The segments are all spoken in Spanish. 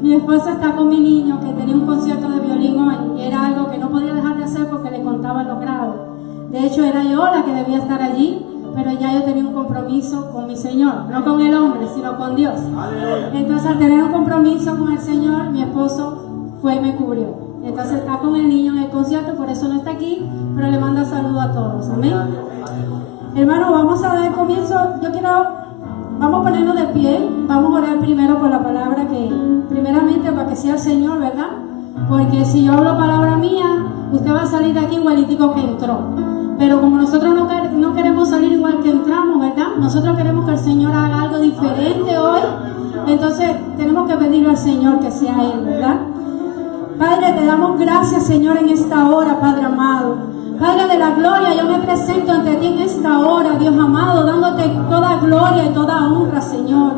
Mi esposo está con mi niño que tenía un concierto de violín hoy y era algo que no podía dejar de hacer porque le contaban los grados. De hecho, era yo la que debía estar allí, pero ya yo tenía un compromiso con mi Señor, no con el hombre, sino con Dios. Entonces, al tener un compromiso con el Señor, mi esposo fue y me cubrió. Entonces, está con el niño en el concierto, por eso no está aquí, pero le manda saludos a todos. Amén. Hermano, vamos a dar comienzo. Vamos a ponernos de pie. Vamos a orar primero por la palabra primeramente para que sea el Señor, ¿verdad? Porque si yo hablo palabra mía, usted va a salir de aquí igualitico que entró. Pero como nosotros no queremos salir igual que entramos, ¿verdad? Nosotros queremos que el Señor haga algo diferente hoy. Entonces tenemos que pedirle al Señor que sea Él, ¿verdad? Padre, te damos gracias, Señor, en esta hora, Padre amado. Padre de la gloria, yo me presento ante ti en esta hora, Dios amado, dándote toda gloria y toda honra, Señor.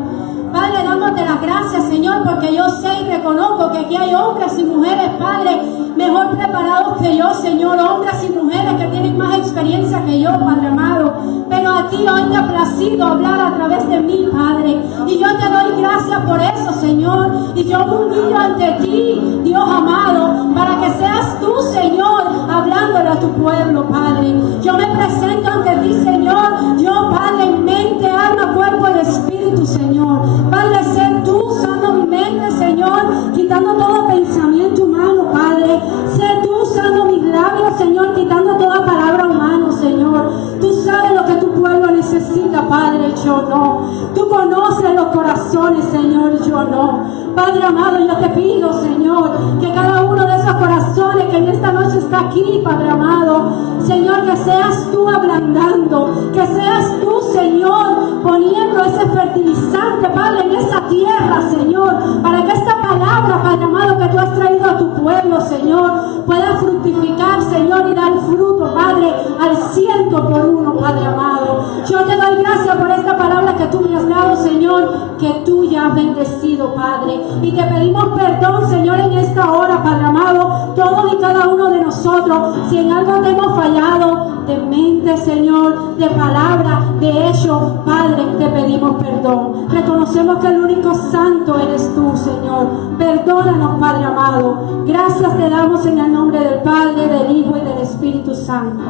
Padre, dándote las gracias, Señor, porque yo sé y reconozco que aquí hay hombres y mujeres, Padre, mejor preparados que yo, Señor, hombres y mujeres que tienen más experiencia que yo, Padre amado. Pero a ti hoy te ha placido hablar a través de mí, Padre. Y yo te doy gracias por eso, Señor. Y yo me humillo ante ti, Dios amado, para que seas tú, Señor, hablándole a tu pueblo, Padre. Yo me presento ante ti, Señor. Yo, Padre, en mente, alma, cuerpo y espíritu, Señor. Padre, sé tú usando mi mente, Señor, quitando todo pensamiento humano, Padre. Sé tú usando mis labios, Señor, quitando toda palabra humana, Señor. Tú sabes lo que tu pueblo necesita, Padre, yo no. Tú conoces los corazones, Señor, yo no. Padre amado, yo te pido, Señor, que cada uno de esos corazones que en esta noche está aquí, Padre amado, Señor, que seas tú ablandando, que seas tú, Señor, poniendo ese fertilizante, Padre, en esa tierra, Señor, para que esta palabra, Padre amado, que tú has traído a tu pueblo, Señor, pueda fructificar, Señor, y dar fruto, Padre, al 100 por 1, Padre amado. Yo te doy gracias por esta palabra que tú me has dado, Señor, que tú ya has bendecido, Padre. Y te pedimos perdón, Señor, en esta hora, Padre amado, todos y cada uno de nosotros, si en algo te hemos fallado, de mente, Señor, de palabra, de hecho, Padre, te pedimos perdón. Reconocemos que el único santo eres tú, Señor. Perdónanos, Padre amado. Gracias te damos en el nombre del Padre, del Hijo y del Espíritu Santo.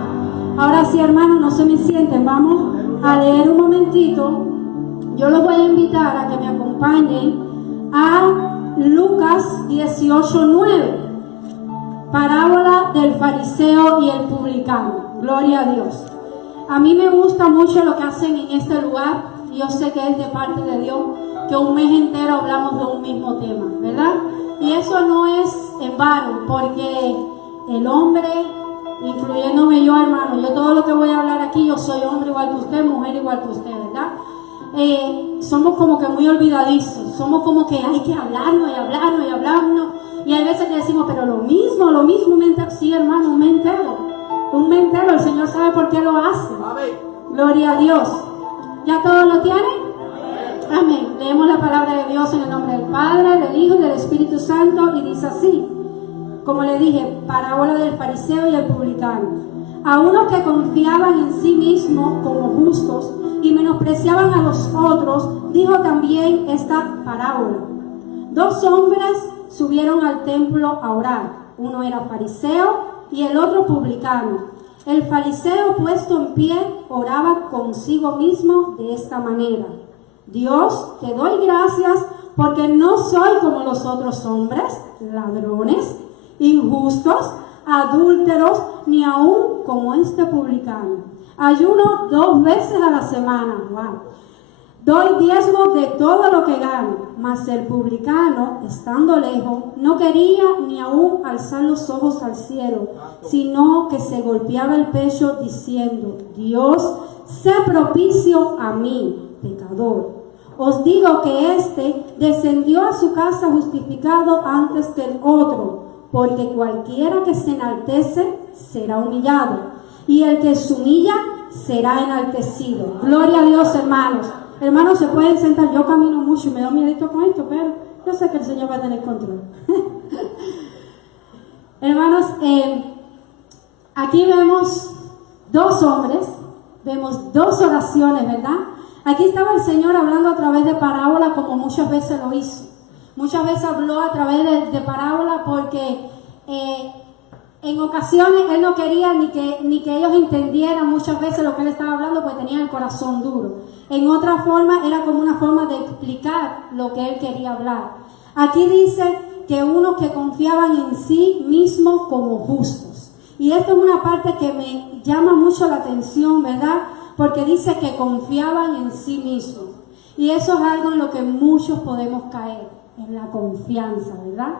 Ahora sí, hermanos, no se me sienten, vamos a leer un momentito. Yo los voy a invitar a que me acompañen a Lucas 18:9, parábola del fariseo y el publicano. Gloria a Dios. A mí me gusta mucho lo que hacen en este lugar. Yo sé que es de parte de Dios, que un mes entero hablamos de un mismo tema, ¿verdad? Y eso no es en vano, porque el hombre, incluyéndome yo, hermano, yo todo lo que voy a hablar aquí, yo soy hombre igual que usted, mujer igual que usted, ¿verdad? Somos como que muy olvidadizos, somos como que hay que hablarnos y hablarnos y hablarnos, y hay veces que decimos, pero lo mismo, sí, hermano, un mes entero, el Señor sabe por qué lo hace. Amén. Gloria a Dios. ¿Ya todos lo tienen? Amén. Leemos la palabra de Dios en el nombre del Padre, del Hijo y del Espíritu Santo, y dice así, como le dije, parábola del fariseo y el publicano. A unos que confiaban en sí mismos como justos y menospreciaban a los otros, dijo también esta parábola. 2 hombres subieron al templo a orar. Uno era fariseo y el otro publicano. El fariseo, puesto en pie, oraba consigo mismo de esta manera: Dios, te doy gracias porque no soy como los otros hombres, ladrones, injustos, adúlteros, ni aún como este publicano. Ayuno 2 veces a la semana. Wow. Doy diezmo de todo lo que gano. Mas el publicano, estando lejos, no quería ni aún alzar los ojos al cielo, sino que se golpeaba el pecho diciendo: Dios, sé propicio a mí, pecador. Os digo que éste descendió a su casa justificado antes que el otro, porque cualquiera que se enaltece será humillado, y el que se humilla será enaltecido. Gloria a Dios, hermanos. Hermanos, se pueden sentar. Yo camino mucho y me da miedito con esto, pero yo sé que el Señor va a tener control. Hermanos, aquí vemos 2 hombres, vemos 2 oraciones, ¿verdad? Aquí estaba el Señor hablando a través de parábola, como muchas veces lo hizo. Muchas veces habló a través de parábola porque en ocasiones él no quería ni que ellos entendieran muchas veces lo que él estaba hablando, porque tenía el corazón duro. En otra forma era como una forma de explicar lo que él quería hablar. Aquí dice que unos que confiaban en sí mismos como justos. Y esto es una parte que me llama mucho la atención, ¿verdad? Porque dice que confiaban en sí mismos. Y eso es algo en lo que muchos podemos caer, en la confianza, ¿verdad?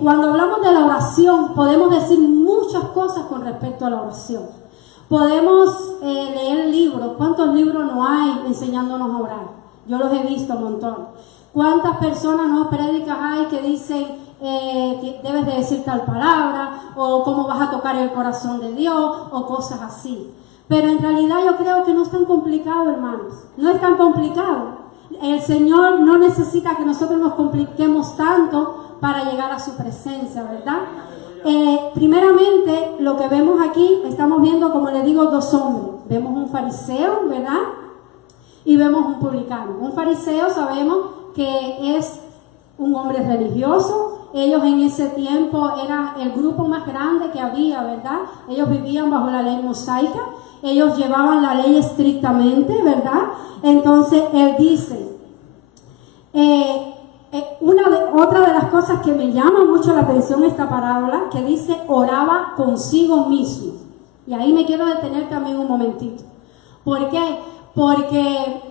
Cuando hablamos de la oración, podemos decir muchas cosas con respecto a la oración. Podemos leer libros. ¿Cuántos libros no hay enseñándonos a orar? Yo los he visto un montón. ¿Cuántas personas, no, prédicas hay que dicen que debes de decir tal palabra, o cómo vas a tocar el corazón de Dios, o cosas así? Pero en realidad yo creo que no es tan complicado, hermanos. No es tan complicado. El Señor no necesita que nosotros nos compliquemos tanto para llegar a su presencia, ¿verdad? Primeramente, lo que vemos aquí, estamos viendo, como les digo, dos hombres. Vemos un fariseo, ¿verdad? Y vemos un publicano. Un fariseo sabemos que es un hombre religioso. Ellos en ese tiempo eran el grupo más grande que había, ¿verdad? Ellos vivían bajo la ley mosaica. Ellos llevaban la ley estrictamente, ¿verdad? Entonces, él dice, otra de las cosas que me llama mucho la atención esta parábola, que dice, oraba consigo mismo. Y ahí me quiero detener también un momentito. ¿Por qué? Porque,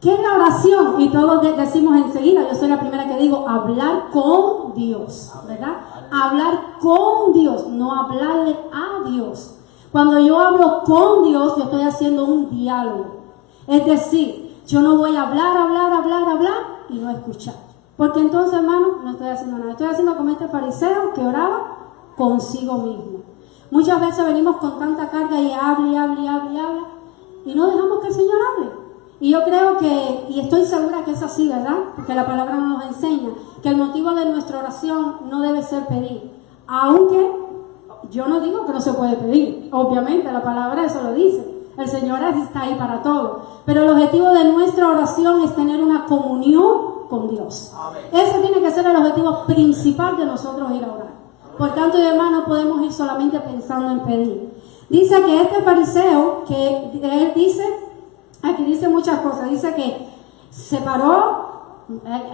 ¿qué es la oración? Y todos decimos enseguida, yo soy la primera que digo, hablar con Dios, ¿verdad? Hablar con Dios, no hablarle a Dios. Cuando yo hablo con Dios, yo estoy haciendo un diálogo. Es decir, yo no voy a hablar y no escuchar. Porque entonces, hermano, no estoy haciendo nada. Estoy haciendo como este fariseo que oraba consigo mismo. Muchas veces venimos con tanta carga y habla, y no dejamos que el Señor hable. Y yo creo que, y estoy segura que es así, ¿verdad? Porque la palabra nos enseña que el motivo de nuestra oración no debe ser pedir. Aunque yo no digo que no se puede pedir. Obviamente, la palabra eso lo dice. El Señor está ahí para todo. Pero el objetivo de nuestra oración es tener una comunión con Dios. Ese tiene que ser el objetivo principal de nosotros ir a orar. Por tanto, hermano, no podemos ir solamente pensando en pedir. Dice que este fariseo, que él dice, aquí dice muchas cosas, dice que se paró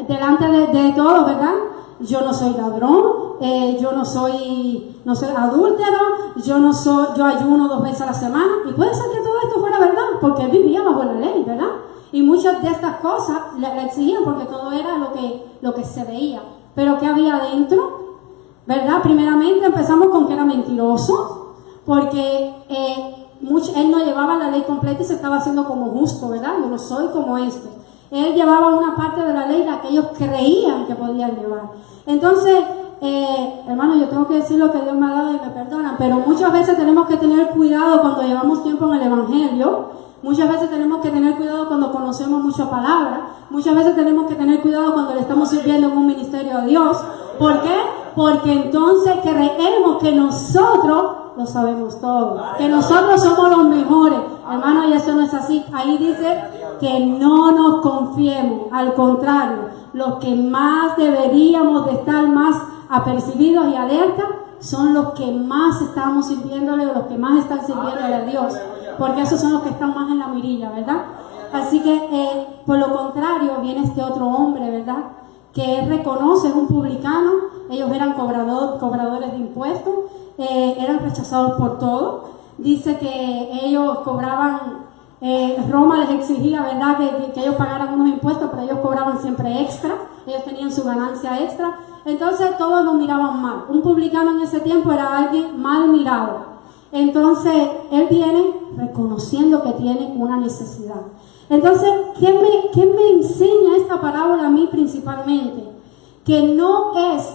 delante de todos, ¿verdad? Yo no soy ladrón, yo no soy adúltero, yo ayuno 2 veces a la semana. Y puede ser que todo esto fuera verdad, porque él vivía bajo la ley, ¿verdad? Y muchas de estas cosas le exigían, porque todo era lo que se veía. Pero ¿qué había adentro? ¿Verdad? Primeramente empezamos con que era mentiroso, porque él no llevaba la ley completa y se estaba haciendo como justo, ¿verdad? Yo no soy como esto. Él llevaba una parte de la ley la que ellos creían que podían llevar. Entonces, hermano, yo tengo que decir lo que Dios me ha dado y me perdonan, pero muchas veces tenemos que tener cuidado cuando llevamos tiempo en el Evangelio. Muchas veces tenemos que tener cuidado cuando conocemos mucha palabra. Muchas veces tenemos que tener cuidado cuando le estamos sirviendo en un ministerio a Dios. ¿Por qué? Porque entonces creemos que nosotros lo sabemos todo, que nosotros somos los mejores. Hermano, y eso no es así. Ahí dice que no nos confiemos. Al contrario, los que más deberíamos de estar más apercibidos y alerta son los que más estamos sirviéndole, o los que más están sirviéndole a Dios, porque esos son los que están más en la mirilla, ¿verdad? Así que, por lo contrario, viene este otro hombre, ¿verdad? Que él reconoce, es un publicano. Ellos eran cobradores de impuestos, eran rechazados por todo. Dice que ellos cobraban, Roma les exigía, ¿verdad?, que ellos pagaran unos impuestos, pero ellos cobraban siempre extra, ellos tenían su ganancia extra. Entonces todos nos miraban mal. Un publicano en ese tiempo era alguien mal mirado. Entonces él viene reconociendo que tiene una necesidad. Entonces, ¿qué me enseña esta parábola a mí principalmente? Que no es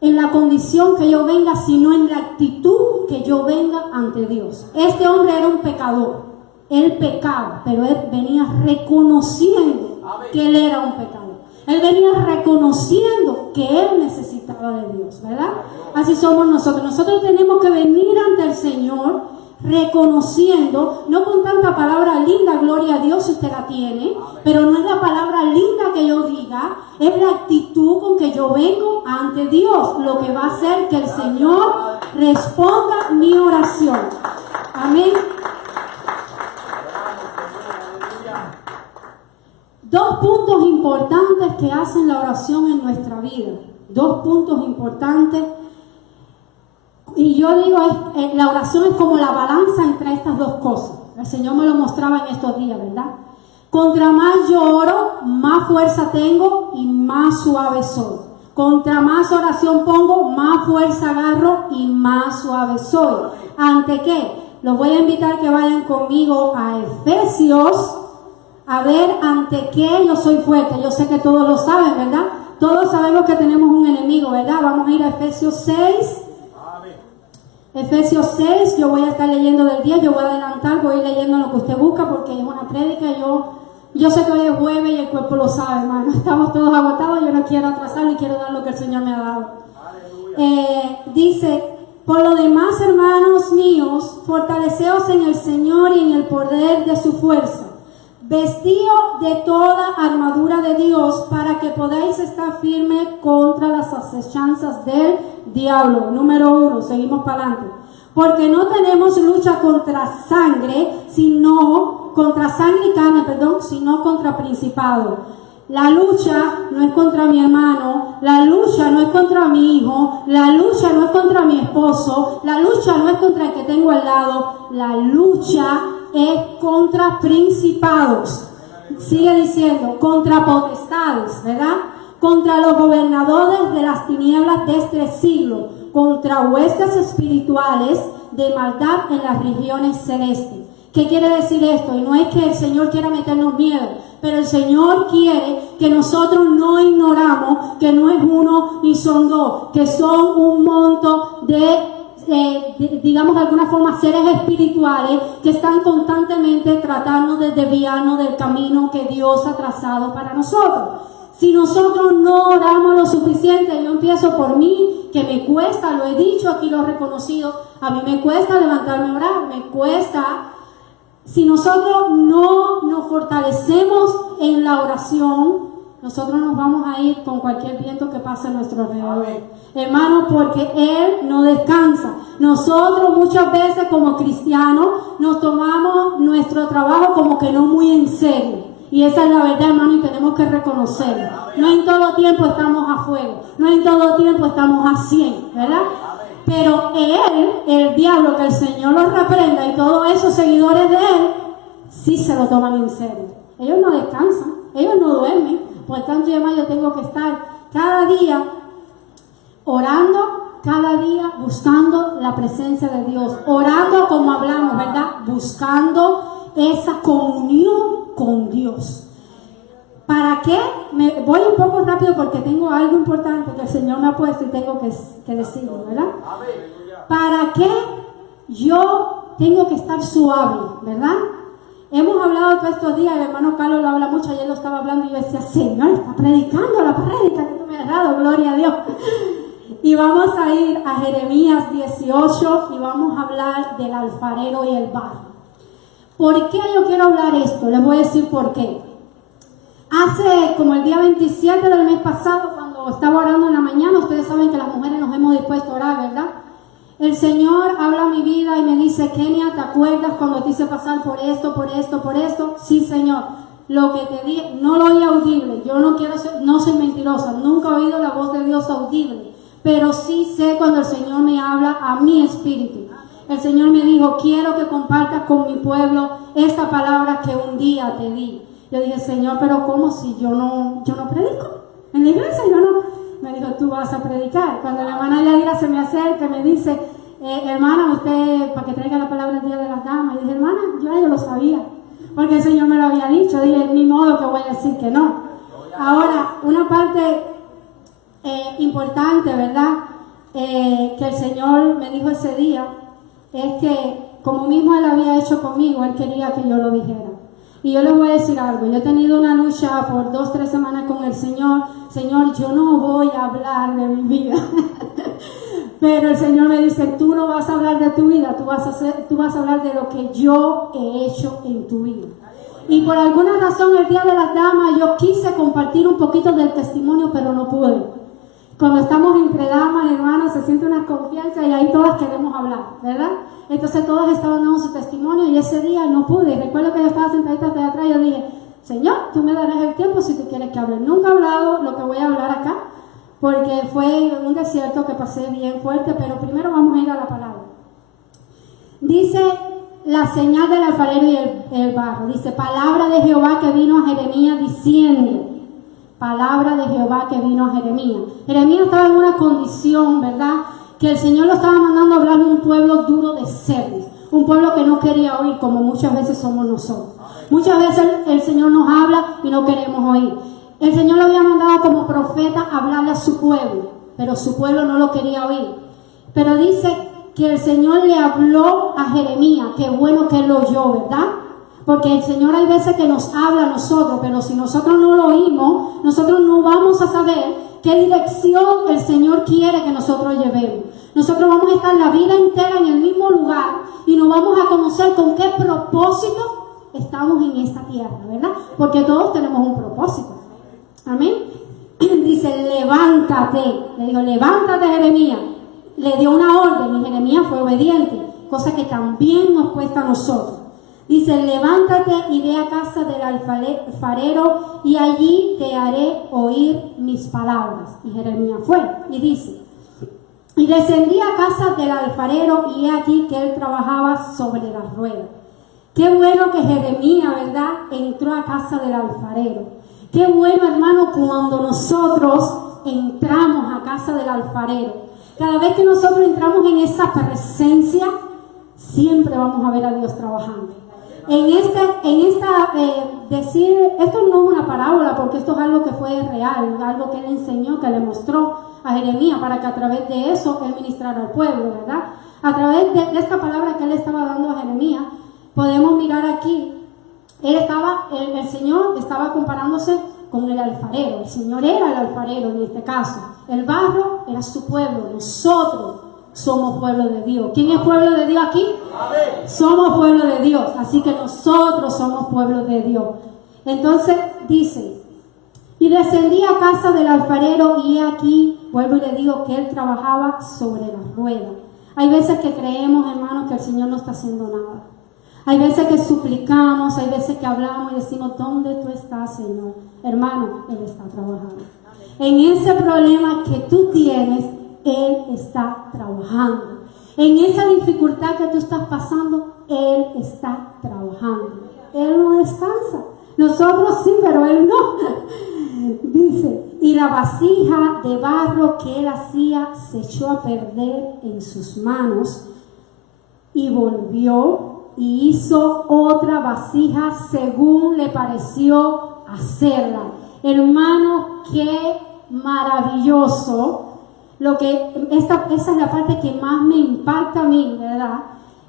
en la condición que yo venga, sino en la actitud que yo venga ante Dios. Este hombre era un pecador. Él pecaba, pero él venía reconociendo que él era un pecador. Él venía reconociendo que él necesitaba de Dios, ¿verdad? Así somos nosotros. Nosotros tenemos que venir ante el Señor reconociendo, no con tanta palabra linda, gloria a Dios si usted la tiene, pero no es la palabra linda que yo diga, es la actitud con que yo vengo ante Dios, lo que va a hacer que el Señor responda mi oración. Amén. Dos puntos importantes que hacen la oración en nuestra vida. Dos puntos importantes. Y yo digo, la oración es como la balanza entre estas dos cosas. El Señor me lo mostraba en estos días, ¿verdad? Contra más yo oro, más fuerza tengo y más suave soy. Contra más oración pongo, más fuerza agarro y más suave soy. ¿Ante qué? Los voy a invitar que vayan conmigo a Efesios, a ver ante qué yo soy fuerte. Yo sé que todos lo saben, ¿verdad? Todos sabemos que tenemos un enemigo, ¿verdad? Vamos a ir a Efesios 6. Efesios 6, yo voy a estar leyendo del 10, yo voy a adelantar, voy a ir leyendo lo que usted busca porque es una prédica. Yo sé que hoy es jueves y el cuerpo lo sabe, hermano. Estamos todos agotados, yo no quiero atrasarlo y quiero dar lo que el Señor me ha dado. Dice, por lo demás, hermanos míos, fortaleceos en el Señor y en el poder de su fuerza. Vestíos de toda armadura de Dios para que podáis estar firmes contra las acechanzas del diablo. Número 1, seguimos para adelante. Porque no tenemos lucha contra sangre y carne, sino contra principados. La lucha no es contra mi hermano, la lucha no es contra mi hijo, la lucha no es contra mi esposo, la lucha no es contra el que tengo al lado, la lucha es contra principados. Sigue diciendo, contra potestades, ¿verdad? Contra los gobernadores de las tinieblas de este siglo, contra huestes espirituales de maldad en las regiones celestes. ¿Qué quiere decir esto? Y no es que el Señor quiera meternos miedo, pero el Señor quiere que nosotros no ignoramos que no es uno ni son dos, que son un montón digamos de alguna forma seres espirituales que están constantemente tratando de desviarnos del camino que Dios ha trazado para nosotros. Si nosotros no oramos lo suficiente, yo empiezo por mí, que me cuesta, lo he dicho, aquí lo he reconocido, a mí me cuesta levantarme a orar, me cuesta. Si nosotros no nos fortalecemos en la oración, nosotros nos vamos a ir con cualquier viento que pase a nuestro alrededor. Hermano, porque Él no descansa. Nosotros muchas veces como cristianos nos tomamos nuestro trabajo como que no muy en serio. Y esa es la verdad, hermano, y tenemos que reconocerlo. No en todo tiempo estamos a fuego, no en todo tiempo estamos a 100, ¿verdad? Pero él, el diablo, que el Señor los reprenda, y todos esos seguidores de él, sí se lo toman en serio. Ellos no descansan, ellos no duermen. Por tanto, yo tengo que estar cada día orando, cada día buscando la presencia de Dios, orando como hablamos, ¿verdad? Buscando esa comunión con Dios. ¿Para qué? Me voy un poco rápido porque tengo algo importante que el Señor me ha puesto y tengo que decirlo, ¿verdad? ¿Para qué yo tengo que estar suave, verdad? Hemos hablado todos estos días, el hermano Carlos lo habla mucho, ayer lo estaba hablando y yo decía, Señor, está predicando la prédica que tú me has dado, gloria a Dios. Y vamos a ir a Jeremías 18 y vamos a hablar del alfarero y el barro. ¿Por qué yo quiero hablar esto? Les voy a decir por qué. Hace como el día 27 del mes pasado, cuando estaba orando en la mañana, ustedes saben que las mujeres nos hemos dispuesto a orar, ¿verdad? El Señor habla a mi vida y me dice, Kenia, ¿te acuerdas cuando te hice pasar por esto, por esto, por esto? Sí, Señor. Lo que te dije, no lo oí audible. Yo no soy mentirosa. Nunca he oído la voz de Dios audible. Pero sí sé cuando el Señor me habla a mi espíritu. El Señor me dijo, quiero que compartas con mi pueblo esta palabra que un día te di. Yo dije, Señor, pero ¿cómo si yo no predico? En la iglesia yo no. Me dijo, tú vas a predicar. Cuando la hermana Yadira se me acerca y me dice, hermana, usted, para que traiga la palabra el día de las damas. Y dije, hermana, yo lo sabía. Porque el Señor me lo había dicho. Dije, ni modo que voy a decir que no. Ahora, una parte importante, ¿verdad? Que el Señor me dijo ese día, es que como mismo Él había hecho conmigo, Él quería que yo lo dijera. Y yo les voy a decir algo, yo he tenido una lucha por 2-3 semanas con el Señor. Señor, yo no voy a hablar de mi vida. Pero el Señor me dice, tú no vas a hablar de tu vida, tú vas a hablar de lo que yo he hecho en tu vida. Y por alguna razón el Día de las Damas yo quise compartir un poquito del testimonio, pero no pude. Cuando estamos entre damas, hermanos, se siente una confianza y ahí todas queremos hablar, ¿verdad? Entonces todas estaban dando su testimonio y ese día no pude. Recuerdo que yo estaba sentadita de atrás y yo dije, Señor, tú me darás el tiempo si tú quieres que hable. Nunca he hablado lo que voy a hablar acá, porque fue un desierto que pasé bien fuerte, pero primero vamos a ir a la palabra. Dice la señal del alfarero y el barro. Dice, palabra de Jehová que vino a Jeremías diciendo. Palabra de Jehová que vino a Jeremías. Jeremías estaba en una condición, ¿verdad? Que el Señor lo estaba mandando a hablar de un pueblo duro de cerviz. Un pueblo que no quería oír, como muchas veces somos nosotros. Muchas veces el Señor nos habla y no queremos oír. El Señor lo había mandado como profeta a hablarle a su pueblo, pero su pueblo no lo quería oír. Pero dice que el Señor le habló a Jeremías, qué bueno que él lo oyó, ¿verdad? Porque el Señor hay veces que nos habla a nosotros, pero si nosotros no lo oímos, nosotros no vamos a saber qué dirección el Señor quiere que nosotros llevemos. Nosotros vamos a estar la vida entera en el mismo lugar y no vamos a conocer con qué propósito estamos en esta tierra, ¿verdad? Porque todos tenemos un propósito. Amén. Dice, levántate. Le digo, levántate, Jeremías. Le dio una orden y Jeremías fue obediente, cosa que también nos cuesta a nosotros. Dice, levántate y ve a casa del alfarero y allí te haré oír mis palabras. Y Jeremías fue y dice, y descendí a casa del alfarero y he aquí que él trabajaba sobre las ruedas. Qué bueno que Jeremías, ¿verdad?, entró a casa del alfarero. Qué bueno, hermano, cuando nosotros entramos a casa del alfarero. Cada vez que nosotros entramos en esa presencia, siempre vamos a ver a Dios trabajando. Decir, esto no es una parábola, porque esto es algo que fue real, algo que él enseñó, que le mostró a Jeremías, para que a través de eso él ministrara al pueblo, ¿verdad? A través de esta palabra que él estaba dando a Jeremías, podemos mirar aquí. El Señor estaba comparándose con el alfarero. El Señor era el alfarero en este caso. El barro era su pueblo. Nosotros somos pueblo de Dios. ¿Quién es pueblo de Dios aquí? Amén. Somos pueblo de Dios. Así que nosotros somos pueblo de Dios. Entonces dice, y descendí a casa del alfarero y he aquí, vuelvo y le digo que él trabajaba sobre las ruedas. Hay veces que creemos, hermanos, que el Señor no está haciendo nada. Hay veces que suplicamos, hay veces que hablamos y decimos, ¿dónde tú estás, Señor? Hermano, Él está trabajando. En ese problema que tú tienes, Él está trabajando. En esa dificultad que tú estás pasando, Él está trabajando. Él no descansa. Nosotros sí, pero Él no. Dice, y la vasija de barro que Él hacía se echó a perder en sus manos y volvió y hizo otra vasija según le pareció hacerla. Hermano, qué maravilloso. Esa es la parte que más me impacta a mí, ¿verdad?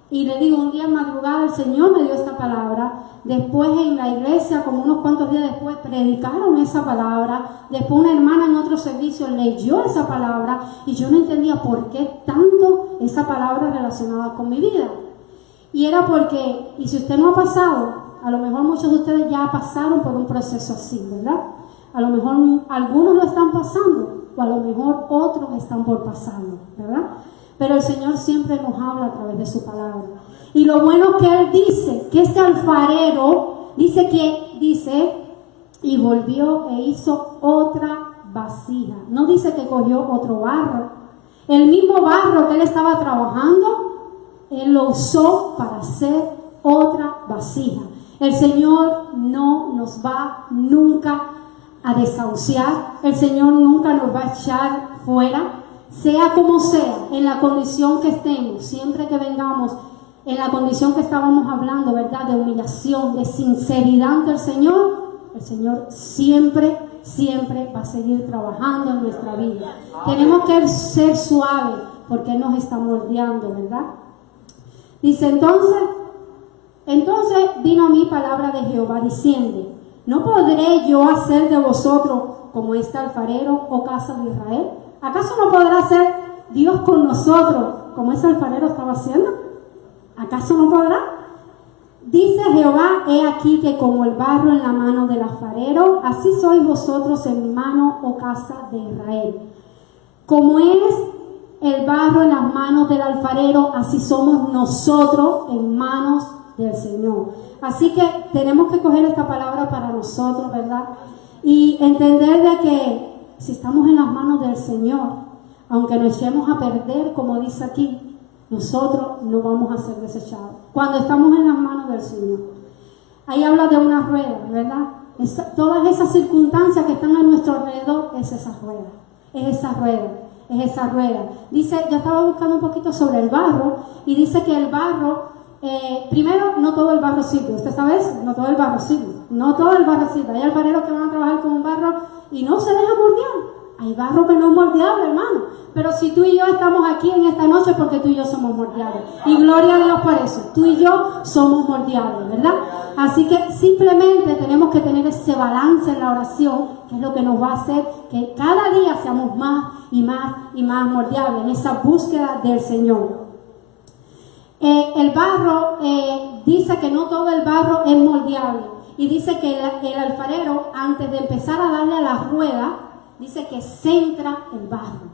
Y le digo, un día en madrugada el Señor me dio esta palabra. Después en la iglesia, como unos cuantos días después, predicaron esa palabra. Después una hermana en otro servicio leyó esa palabra y yo no entendía por qué tanto esa palabra relacionada con mi vida. Y era porque, y si usted no ha pasado, a lo mejor muchos de ustedes ya pasaron por un proceso así, ¿verdad? A lo mejor algunos lo están pasando, o a lo mejor otros están por pasarlo, ¿verdad? Pero el Señor siempre nos habla a través de su palabra. Y lo bueno que Él dice, que este alfarero, dice, y volvió e hizo otra vasija. No dice que cogió otro barro. El mismo barro que Él estaba trabajando, Él lo usó para hacer otra vasija. El Señor no nos va nunca a desahuciar. El Señor nunca nos va a echar fuera. Sea como sea, en la condición que estemos, siempre que vengamos, en la condición que estábamos hablando, ¿verdad? De humillación, de sinceridad ante el Señor siempre va a seguir trabajando en nuestra vida. Tenemos que ser suaves porque Él nos está moldeando, ¿verdad? Dice, entonces vino a mí palabra de Jehová diciendo, ¿no podré yo hacer de vosotros como este alfarero, oh casa de Israel? ¿Acaso no podrá hacer Dios con nosotros, como ese alfarero estaba haciendo? ¿Acaso no podrá? Dice Jehová, he aquí que como el barro en la mano del alfarero, así sois vosotros en mi mano, oh casa de Israel. Como es el barro en las manos del alfarero, así somos nosotros en manos del Señor. Así que tenemos que coger esta palabra para nosotros, ¿verdad? Y entender de que si estamos en las manos del Señor, aunque nos echemos a perder, como dice aquí, nosotros no vamos a ser desechados. Cuando estamos en las manos del Señor. Ahí habla de una rueda, ¿verdad? Todas esas circunstancias que están a nuestro alrededor, es esa rueda. Es esa rueda. Es esa rueda. Dice, yo estaba buscando un poquito sobre el barro, y dice que el barro, primero, no todo el barro sirve. ¿Usted sabe eso? No todo el barro sirve. No todo el barro sirve. Hay alfareros que van a trabajar con un barro y no se deja moldear. Hay barro que no es moldeable, hermano. Pero si tú y yo estamos aquí en esta noche es porque tú y yo somos moldeables. Y gloria a Dios por eso. Tú y yo somos moldeables, ¿verdad? Así que simplemente tenemos que tener ese balance en la oración, que es lo que nos va a hacer que cada día seamos más y más y más moldeables en esa búsqueda del Señor. El barro, dice que no todo el barro es moldeable. Y dice que el alfarero, antes de empezar a darle a la rueda, dice que centra el barro,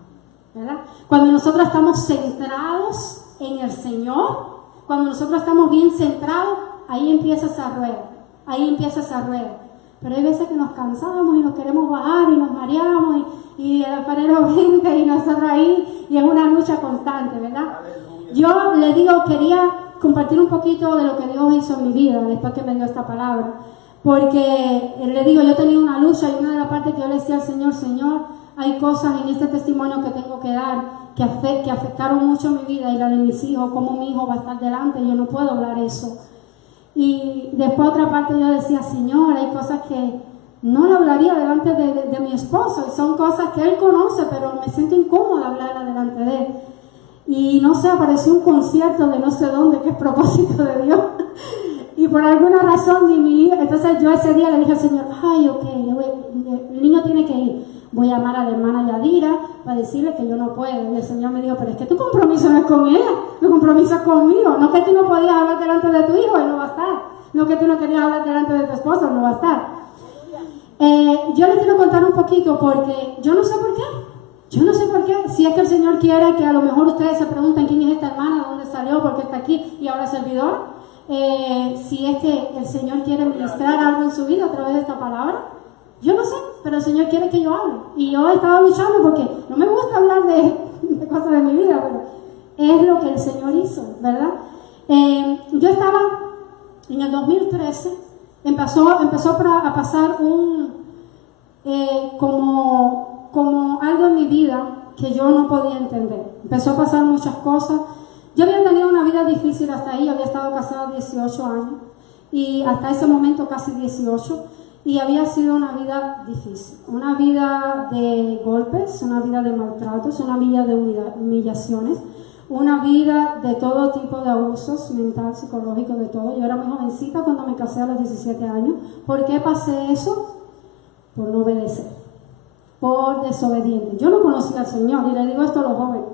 ¿verdad? Cuando nosotros estamos centrados en el Señor, cuando nosotros estamos bien centrados, ahí empieza esa rueda, ahí empieza esa rueda. Pero hay veces que nos cansamos y nos queremos bajar y nos mareamos y el alfarero vende y nosotros ahí, y es una lucha constante, ¿verdad? Yo le digo, quería compartir un poquito de lo que Dios hizo en mi vida después que me dio esta palabra. Porque le digo, yo tenía una lucha, y una de las partes que yo le decía al Señor, Señor, hay cosas en este testimonio que tengo que dar que afectaron mucho mi vida y la de mis hijos, cómo mi hijo va a estar delante, yo no puedo hablar eso. Y después otra parte yo decía, Señor, hay cosas que no le hablaría delante de mi esposo, y son cosas que él conoce, pero me siento incómoda hablarla delante de él. Y no sé, apareció un concierto de no sé dónde, que es propósito de Dios. Y por alguna razón, entonces yo ese día le dije al Señor, ay, ok, el niño tiene que ir. Voy a llamar a la hermana Yadira para decirle que yo no puedo. Y el Señor me dijo, pero es que tu compromiso no es con ella, tu compromiso es conmigo. No que tú no podías hablar delante de tu hijo, él no va a estar. No que tú no querías hablar delante de tu esposo, no va a estar. Yo les quiero contar un poquito porque yo no sé por qué. Yo no sé por qué. Si es que el Señor quiere que a lo mejor ustedes se pregunten quién es esta hermana, dónde salió, por qué está aquí y ahora es servidor. Si es que el Señor quiere ministrar algo en su vida a través de esta palabra, yo no sé, pero el Señor quiere que yo hable. Y yo he estado luchando porque no me gusta hablar de cosas de mi vida, pero es lo que el Señor hizo, ¿verdad? Yo estaba en el 2013, empezó a pasar como algo en mi vida que yo no podía entender. Empezó a pasar muchas cosas. Yo había tenido una vida difícil hasta ahí, había estado casada 18 años y hasta ese momento casi 18, y había sido una vida difícil, una vida de golpes, una vida de maltratos, una vida de humillaciones, una vida de todo tipo de abusos mental, psicológico, de todo. Yo era muy jovencita cuando me casé a los 17 años. ¿Por qué pasé eso? Por no obedecer, por desobediente. Yo no conocía al Señor, y le digo esto a los jóvenes.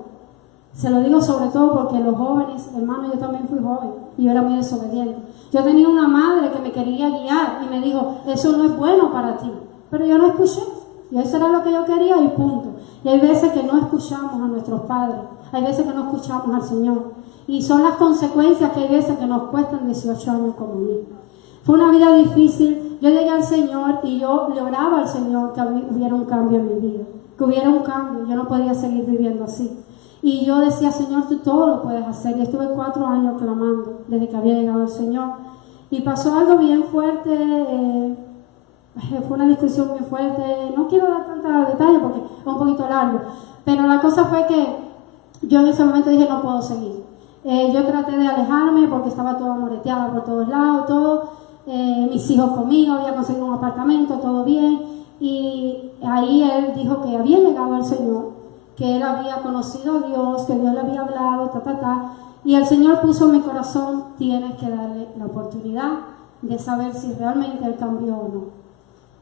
Se lo digo sobre todo porque los jóvenes, hermano, yo también fui joven y yo era muy desobediente. Yo tenía una madre que me quería guiar y me dijo, eso no es bueno para ti. Pero yo no escuché. Y eso era lo que yo quería y punto. Y hay veces que no escuchamos a nuestros padres. Hay veces que no escuchamos al Señor. Y son las consecuencias que hay veces que nos cuestan 18 años como mí. Fue una vida difícil. Yo llegué al Señor y yo le oraba al Señor que hubiera un cambio en mi vida. Que hubiera un cambio. Yo no podía seguir viviendo así. Y yo decía, Señor, tú todo lo puedes hacer. Y estuve 4 años clamando desde que había llegado el Señor. Y pasó algo bien fuerte. Fue una discusión muy fuerte. No quiero dar tantos detalles porque es un poquito largo. Pero la cosa fue que yo en ese momento dije, no puedo seguir. Yo traté de alejarme porque estaba toda moreteada por todos lados, todo. Mis hijos conmigo, había conseguido un apartamento, todo bien. Y ahí él dijo que había llegado al Señor, que él había conocido a Dios, que Dios le había hablado, y el Señor puso en mi corazón, tienes que darle la oportunidad de saber si realmente él cambió o no.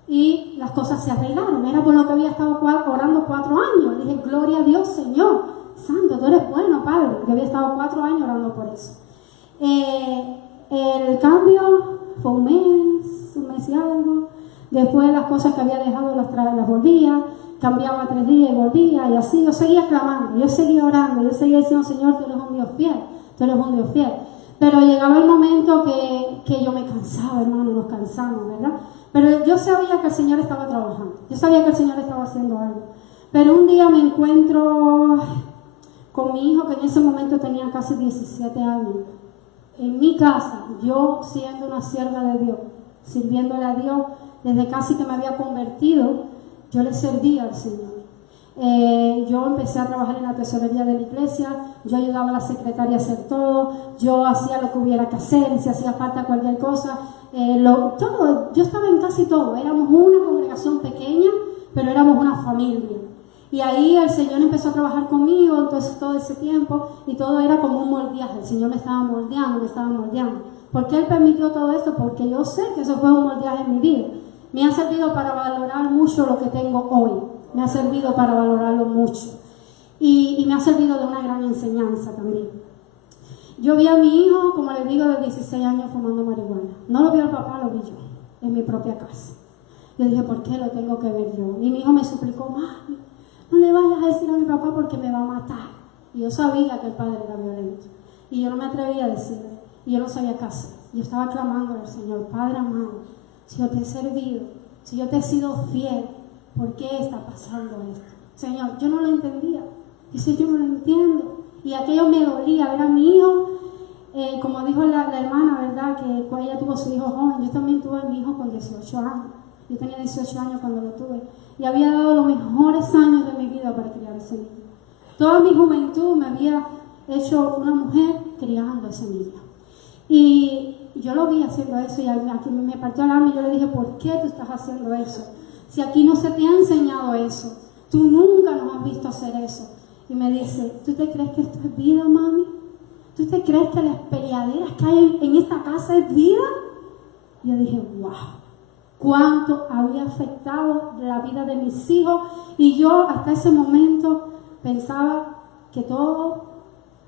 Y las cosas se arreglaron, era por lo que había estado orando 4 años. Dije, gloria a Dios, Señor, santo, tú eres bueno, Padre. Yo había estado 4 años orando por eso. El cambio fue un mes y algo. Después las cosas que había dejado las volvía, cambiaba 3 días y volvía, y así yo seguía clamando, yo seguía orando, yo seguía diciendo, Señor, tú eres un Dios fiel, tú eres un Dios fiel. Pero llegaba el momento que yo me cansaba, hermano, nos cansamos, ¿verdad? Pero yo sabía que el Señor estaba trabajando, yo sabía que el Señor estaba haciendo algo. Pero un día me encuentro con mi hijo, que en ese momento tenía casi 17 años, en mi casa, yo siendo una sierva de Dios, sirviéndole a Dios, desde casi que me había convertido, yo le servía al Señor. Yo empecé a trabajar en la tesorería de la iglesia, yo ayudaba a la secretaria a hacer todo, yo hacía lo que hubiera que hacer, si hacía falta cualquier cosa, todo, yo estaba en casi todo. Éramos una congregación pequeña, pero éramos una familia. Y ahí el Señor empezó a trabajar conmigo, entonces todo ese tiempo, y todo era como un moldeaje. El Señor me estaba moldeando, me estaba moldeando. ¿Por qué Él permitió todo esto? Porque yo sé que eso fue un moldeaje en mi vida. Me ha servido para valorar mucho lo que tengo hoy. Me ha servido para valorarlo mucho. Y me ha servido de una gran enseñanza también. Yo vi a mi hijo, como les digo, de 16 años fumando marihuana. No lo vio el papá, lo vi yo, en mi propia casa. Yo dije, ¿por qué lo tengo que ver yo? Y mi hijo me suplicó, mami, no le vayas a decir a mi papá porque me va a matar. Y yo sabía que el padre era violento. Y yo no me atrevía a decirle. Y yo no sabía qué hacer. Yo estaba clamando al Señor, Padre amado, si yo te he servido, si yo te he sido fiel, ¿por qué está pasando esto? Señor, yo no lo entendía. Dice, yo no lo entiendo. Y aquello me dolía ver a mi hijo, como dijo la hermana, ¿verdad? Que ella tuvo su hijo joven. Yo también tuve a mi hijo con 18 años. Yo tenía 18 años cuando lo tuve. Y había dado los mejores años de mi vida para criar a ese niño. Toda mi juventud me había hecho una mujer criando a ese niño. Y yo lo vi haciendo eso y aquí me partió el alma y yo le dije, ¿por qué tú estás haciendo eso? Si aquí no se te ha enseñado eso, tú nunca nos has visto hacer eso. Y me dice, ¿tú te crees que esto es vida, mami? ¿Tú te crees que las peleaderas que hay en esta casa es vida? Y yo dije, wow, cuánto había afectado la vida de mis hijos. Y yo hasta ese momento pensaba que todo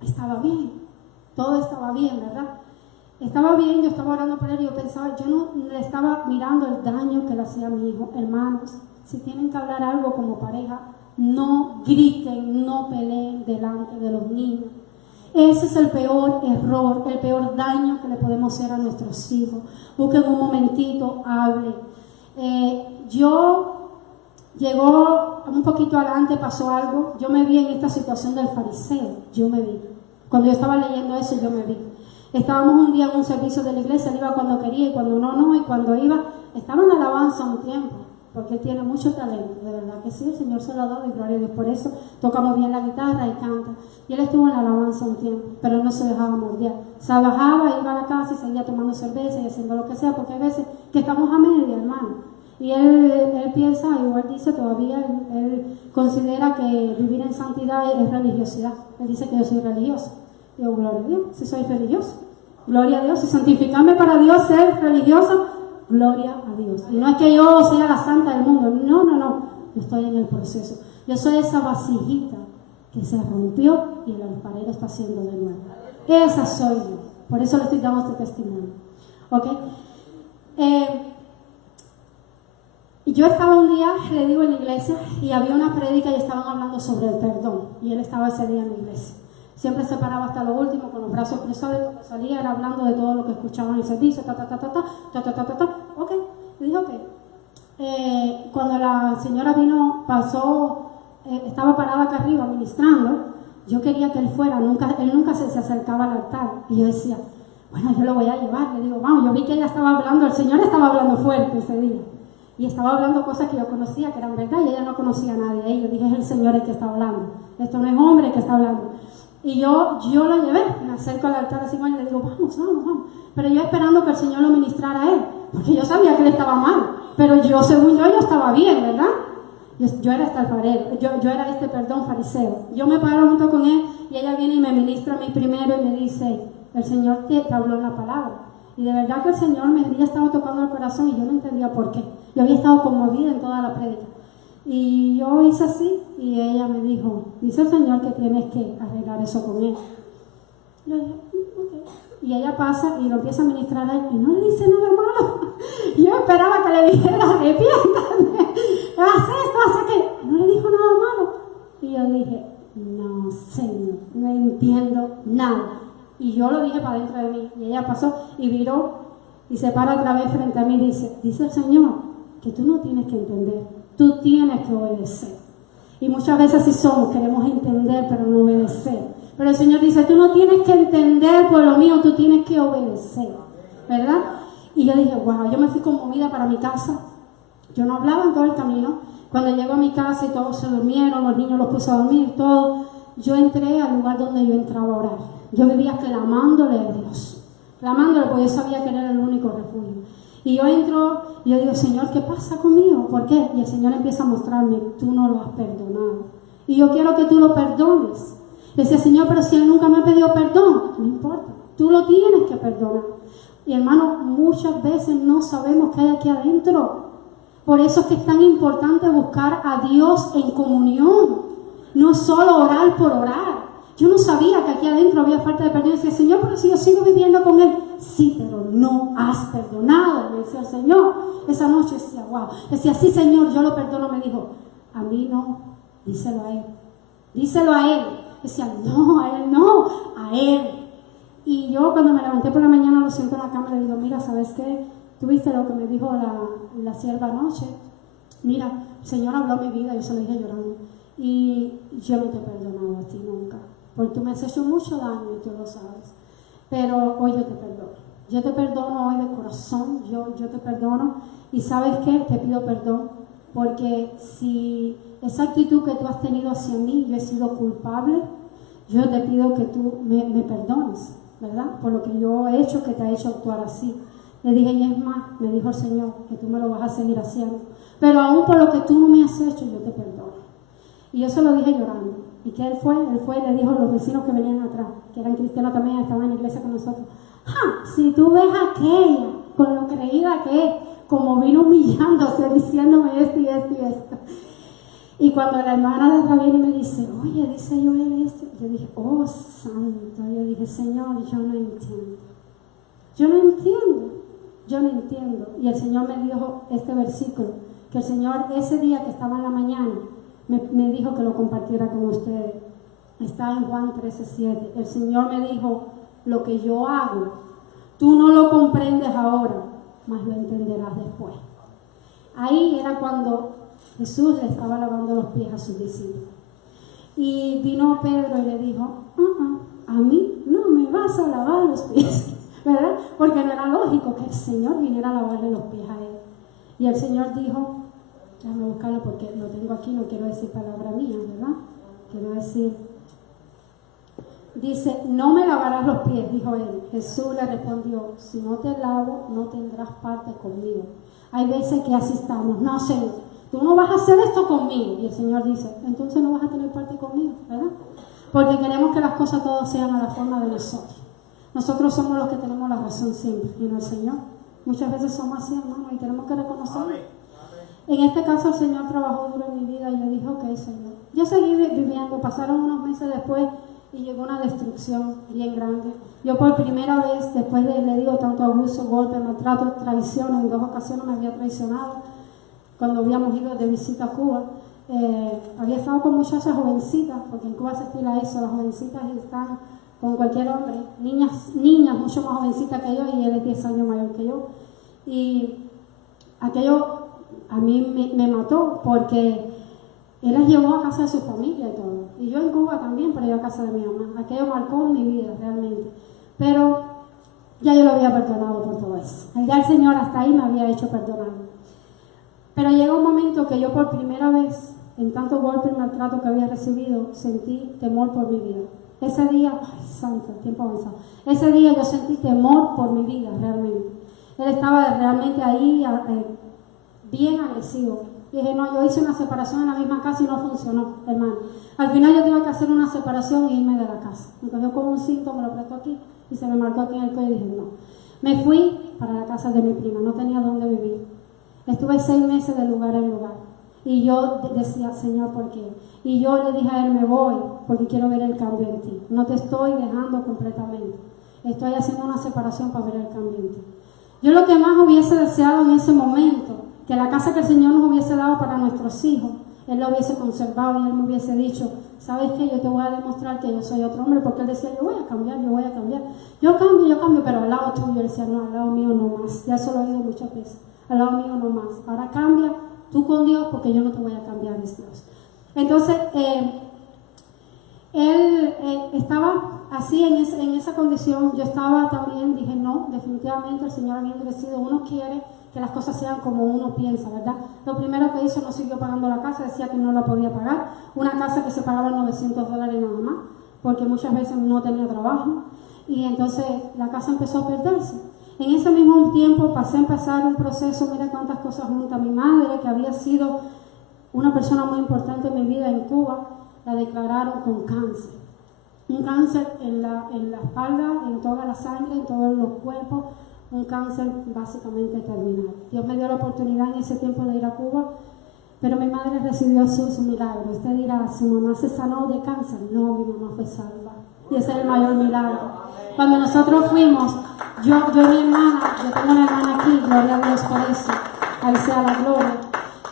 estaba bien, ¿verdad? Estaba bien, yo estaba orando por él y yo pensaba, yo no le estaba mirando el daño que le hacía a mi hijo. Hermanos, si tienen que hablar algo como pareja, no griten, no peleen delante de los niños. Ese es el peor error, el peor daño que le podemos hacer a nuestros hijos. Busquen un momentito, hablen. Llegó un poquito adelante, pasó algo. Yo me vi en esta situación del fariseo, yo me vi. Cuando yo estaba leyendo eso, yo me vi. Estábamos un día en un servicio de la iglesia, él iba cuando quería y cuando no, y cuando iba, estaba en alabanza un tiempo, porque él tiene mucho talento, de verdad que sí, el Señor se lo ha dado y gloria a Dios, por eso toca muy bien la guitarra y canta. Y él estuvo en la alabanza un tiempo, pero él no se dejaba moldear. Se bajaba, iba a la casa y seguía tomando cerveza y haciendo lo que sea, porque hay veces que estamos a media, hermano. Y él piensa, igual dice todavía, él considera que vivir en santidad es religiosidad. Él dice que yo soy religioso. Digo, gloria a Dios, si soy religioso. Gloria a Dios, si santificarme para Dios, ser religiosa, gloria a Dios. Y no es que yo sea la santa del mundo, no. Yo estoy en el proceso. Yo soy esa vasijita que se rompió y el alfarero está haciendo de nuevo. Esa soy yo. Por eso le estoy dando este testimonio. ¿Ok? Yo estaba un día, le digo, en la iglesia y había una prédica y estaban hablando sobre el perdón. Y él estaba ese día en la iglesia. Siempre se paraba hasta lo último con los brazos cruzados y cuando salía era hablando de todo lo que escuchaba en el servicio, ok, y dije ok. Cuando la señora vino, pasó, estaba parada acá arriba ministrando, yo quería que él fuera, él nunca se acercaba al altar, y yo decía, bueno, yo lo voy a llevar, le digo, vamos, yo vi que ella estaba hablando, el Señor estaba hablando fuerte ese día, y estaba hablando cosas que yo conocía, que eran verdad, y ella no conocía a nadie, y yo dije, es el Señor el que está hablando, esto no es hombre el que está hablando. Y yo lo llevé, me acerco al altar de Simón y le digo, vamos. Pero yo esperando que el Señor lo ministrara a él, porque yo sabía que él estaba mal, pero según yo estaba bien, ¿verdad? Yo era este alfarero, yo era fariseo. Yo me paro junto con él y ella viene y me ministra a mí primero y me dice, el Señor te habló en la palabra. Y de verdad que el Señor me había estado tocando el corazón y yo no entendía por qué. Yo había estado conmovida en toda la prédica. Y yo hice así. y ella me dijo, dice el Señor que tienes que arreglar eso con él. Yo dije, ok. Y ella pasa y lo empieza a ministrar a él y no le dice nada malo. Yo esperaba que le dijera, arrepiéntate, haz esto, haz aquello. No le dijo nada malo. Y yo dije, no, Señor, no entiendo nada. Y yo lo dije para dentro de mí. Y ella pasó y viró y se para otra vez frente a mí y dice el Señor que tú no tienes que entender, tú tienes que obedecer. Y muchas veces así somos, queremos entender pero no obedecer. Pero el Señor dice, tú no tienes que entender, pueblo mío, tú tienes que obedecer, ¿verdad? Y yo dije, wow, yo me fui conmovida para mi casa. Yo no hablaba en todo el camino. Cuando llego a mi casa y todos se durmieron, los niños los puse a dormir, todo, yo entré al lugar donde yo entraba a orar. Yo vivía clamándole a Dios, clamándole, porque yo sabía que Él era el único refugio. Y yo entro y yo digo, Señor, ¿qué pasa conmigo? ¿Por qué? Y el Señor empieza a mostrarme, tú no lo has perdonado. Y yo quiero que tú lo perdones. Le decía, Señor, pero si Él nunca me ha pedido perdón, no importa, tú lo tienes que perdonar. Y hermano, muchas veces no sabemos qué hay aquí adentro. Por eso es que es tan importante buscar a Dios en comunión, no solo orar por orar. Yo no sabía que aquí adentro había falta de perdón. Y decía, Señor, pero si yo sigo viviendo con Él. Sí, pero no has perdonado. Me decía el Señor. Esa noche decía, wow. Decía, sí, Señor, yo lo perdono. Me dijo, a mí no, díselo a Él. Díselo a Él. Decía, no, a Él no, a Él. Y yo cuando me levanté por la mañana lo siento en la cama y le digo, mira, ¿sabes qué? Tú viste lo que me dijo la sierva anoche. Mira, el Señor habló a mi vida, yo se lo dije llorando. Y yo no te he perdonado a ti nunca. Porque tú me has hecho mucho daño y tú lo sabes. Pero hoy yo te perdono. Yo te perdono hoy de corazón. Yo te perdono. Y ¿sabes qué? Te pido perdón. Porque si esa actitud que tú has tenido hacia mí, yo he sido culpable, yo te pido que tú me perdones, ¿verdad? Por lo que yo he hecho que te ha hecho actuar así. Le dije, y es más, me dijo el Señor, que tú me lo vas a seguir haciendo. Pero aún por lo que tú no me has hecho, yo te perdono. Y yo se lo dije llorando. ¿Y qué él fue? Él fue y le dijo a los vecinos que venían atrás, que eran cristianos también, estaban en la iglesia con nosotros. ¡Ja! Si tú ves a aquella, con lo creída que es, como vino humillándose, diciéndome esto y esto y esto. Y cuando la hermana de atrás viene y me dice, oye, dice Joel esto, yo dije, oh, santo. Yo dije, Señor, yo no entiendo. Yo no entiendo. Yo no entiendo. Y el Señor me dijo este versículo, que el Señor ese día que estaba en la mañana, me dijo que lo compartiera con ustedes. Está en Juan 13:7. El Señor me dijo, lo que yo hago, tú no lo comprendes ahora, mas lo entenderás después. Ahí era cuando Jesús le estaba lavando los pies a sus discípulos. Y vino Pedro y le dijo, a mí no me vas a lavar los pies, ¿verdad? Porque no era lógico que el Señor viniera a lavarle los pies a él. Y el Señor dijo, déjame buscarlo porque lo tengo aquí, no quiero decir palabra mía, ¿verdad? Quiero decir, dice, no me lavarás los pies, dijo él. Jesús le respondió, si no te lavo, no tendrás parte conmigo. Hay veces que así estamos, no, Señor, tú no vas a hacer esto conmigo. Y el Señor dice, entonces no vas a tener parte conmigo, ¿verdad? Porque queremos que las cosas todas sean a la forma de nosotros. Nosotros somos los que tenemos la razón siempre, y no el Señor. Muchas veces somos así, hermano, y tenemos que reconocerlo. En este caso el Señor trabajó duro en mi vida y yo dije, ok, Señor. Yo seguí viviendo, pasaron unos meses después y llegó una destrucción bien grande. Yo por primera vez, después de, le digo, tanto abuso, golpe, maltrato, traición, en 2 ocasiones me había traicionado. Cuando habíamos ido de visita a Cuba, había estado con muchachas jovencitas, porque en Cuba se estila eso, las jovencitas están con cualquier hombre, niñas mucho más jovencitas que yo, y él es 10 años mayor que yo. Y aquello a mí me mató, porque él las llevó a casa de su familia y todo. Y yo en Cuba también, pero yo a casa de mi mamá. Aquello marcó mi vida realmente. Pero ya yo lo había perdonado por todo eso. Ya el Señor hasta ahí me había hecho perdonar. Pero llegó un momento que yo por primera vez, en tanto golpe y maltrato que había recibido, sentí temor por mi vida. Ese día, ay santo, el tiempo avanzado. Ese día yo sentí temor por mi vida realmente. Él estaba realmente ahí bien agresivo. Dije, no, yo hice una separación en la misma casa y no funcionó, hermano. Al final yo tuve que hacer una separación e irme de la casa. Me cogió con un cinto, me lo prestó aquí y se me marcó aquí en el cuello y dije, no. Me fui para la casa de mi prima, no tenía dónde vivir. Estuve 6 meses de lugar en lugar. Y yo decía, Señor, ¿por qué? Y yo le dije a él, me voy porque quiero ver el cambio en ti. No te estoy dejando completamente. Estoy haciendo una separación para ver el cambio en ti. Yo lo que más hubiese deseado en ese momento, que la casa que el Señor nos hubiese dado para nuestros hijos, Él la hubiese conservado y Él me hubiese dicho, ¿sabes qué? Yo te voy a demostrar que yo soy otro hombre, porque Él decía, yo voy a cambiar, yo voy a cambiar. Yo cambio, pero al lado tuyo. Él decía, no, al lado mío no más. Ya eso lo he oído muchas veces. Al lado mío no más. Ahora cambia tú con Dios, porque yo no te voy a cambiar, es Dios. Entonces, él estaba así en esa condición. Yo estaba también, dije, no, definitivamente el Señor había endurecido. Uno quiere que las cosas sean como uno piensa, ¿verdad? Lo primero que hizo, no siguió pagando la casa, decía que no la podía pagar. Una casa que se pagaba $900 nada más, porque muchas veces no tenía trabajo. Y entonces la casa empezó a perderse. En ese mismo tiempo pasé a empezar un proceso, mira cuántas cosas juntas. Mi madre, que había sido una persona muy importante en mi vida en Cuba, la declararon con cáncer. Un cáncer en la espalda, en toda la sangre, en todos los cuerpos, un cáncer básicamente terminal. Dios me dio la oportunidad en ese tiempo de ir a Cuba, pero mi madre recibió su milagro. Usted dirá, ¿su mamá se sanó de cáncer? No, mi mamá fue salva. Y ese es el mayor milagro. Cuando nosotros fuimos, yo y mi hermana, yo tengo una hermana aquí, gloria a Dios por eso, ahí sea la gloria.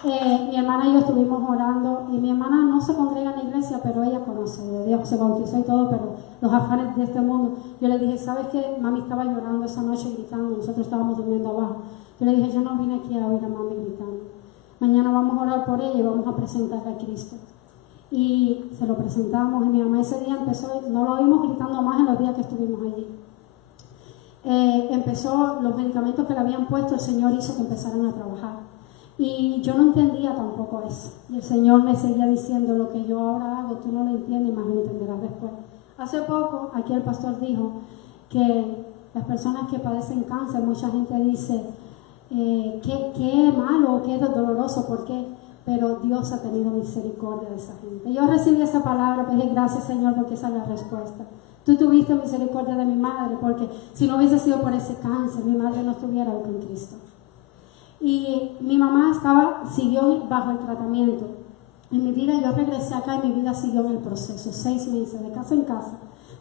Mi hermana y yo estuvimos orando, y mi hermana no se congrega en la iglesia, pero ella conoce de Dios, se bautizó y todo, pero los afanes de este mundo. Yo le dije, ¿sabes qué? Mami estaba llorando esa noche gritando, nosotros estábamos durmiendo abajo. Yo le dije, yo no vine aquí a oír a mami gritando. Mañana vamos a orar por ella y vamos a presentarle a Cristo. Y se lo presentamos, y mi mamá ese día empezó, no lo oímos gritando más en los días que estuvimos allí. Empezó, los medicamentos que le habían puesto, el Señor hizo que empezaran a trabajar. Y yo no entendía tampoco eso. Y el Señor me seguía diciendo, lo que yo ahora hago, tú no lo entiendes, más lo entenderás después. Hace poco, aquí el pastor dijo que las personas que padecen cáncer, mucha gente dice, qué malo, qué doloroso, ¿por qué? Pero Dios ha tenido misericordia de esa gente. Yo recibí esa palabra, pues dije, gracias Señor, porque esa es la respuesta. Tú tuviste misericordia de mi madre, porque si no hubiese sido por ese cáncer, mi madre no estuviera hoy con Cristo. Y mi mamá siguió bajo el tratamiento. En mi vida, yo regresé acá y mi vida siguió en el proceso, 6 meses, de casa en casa.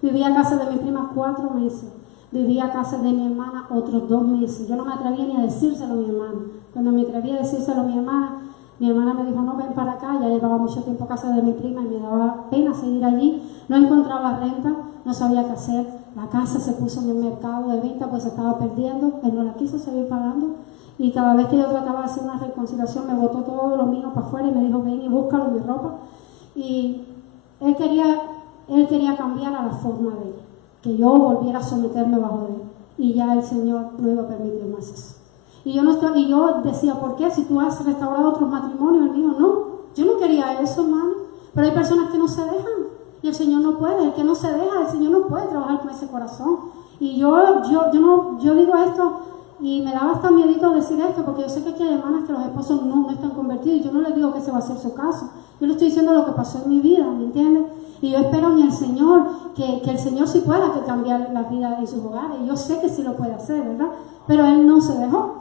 Viví a casa de mi prima 4 meses. Viví a casa de mi hermana otros 2 meses. Yo no me atrevía ni a decírselo a mi hermana. Cuando me atreví a decírselo a mi hermana me dijo, no, ven para acá. Ya llevaba mucho tiempo a casa de mi prima y me daba pena seguir allí. No encontraba renta, no sabía qué hacer. La casa se puso en el mercado de venta, pues se estaba perdiendo. Él no la quiso seguir pagando. Y cada vez que yo trataba de hacer una reconciliación, me botó todo lo mío para afuera y me dijo, ven y búscalo, mi ropa. Y él quería cambiar a la forma de él, que yo volviera a someterme bajo de él. Y ya el Señor no iba a permitir más eso. Y yo decía, ¿por qué? Si tú has restaurado otros matrimonios, el mío no. Yo no quería eso, hermano. Pero hay personas que no se dejan. Y el Señor no puede. El que no se deja, el Señor no puede trabajar con ese corazón. Y yo digo esto, y me daba hasta miedito decir esto, porque yo sé que aquí hay hermanas que los esposos no están convertidos, y yo no les digo que ese va a ser su caso. Yo le estoy diciendo lo que pasó en mi vida, ¿me entiendes? Y yo espero en el Señor, que el Señor sí pueda cambiar la vida en sus hogares. Y yo sé que sí lo puede hacer, ¿verdad? Pero Él no se dejó.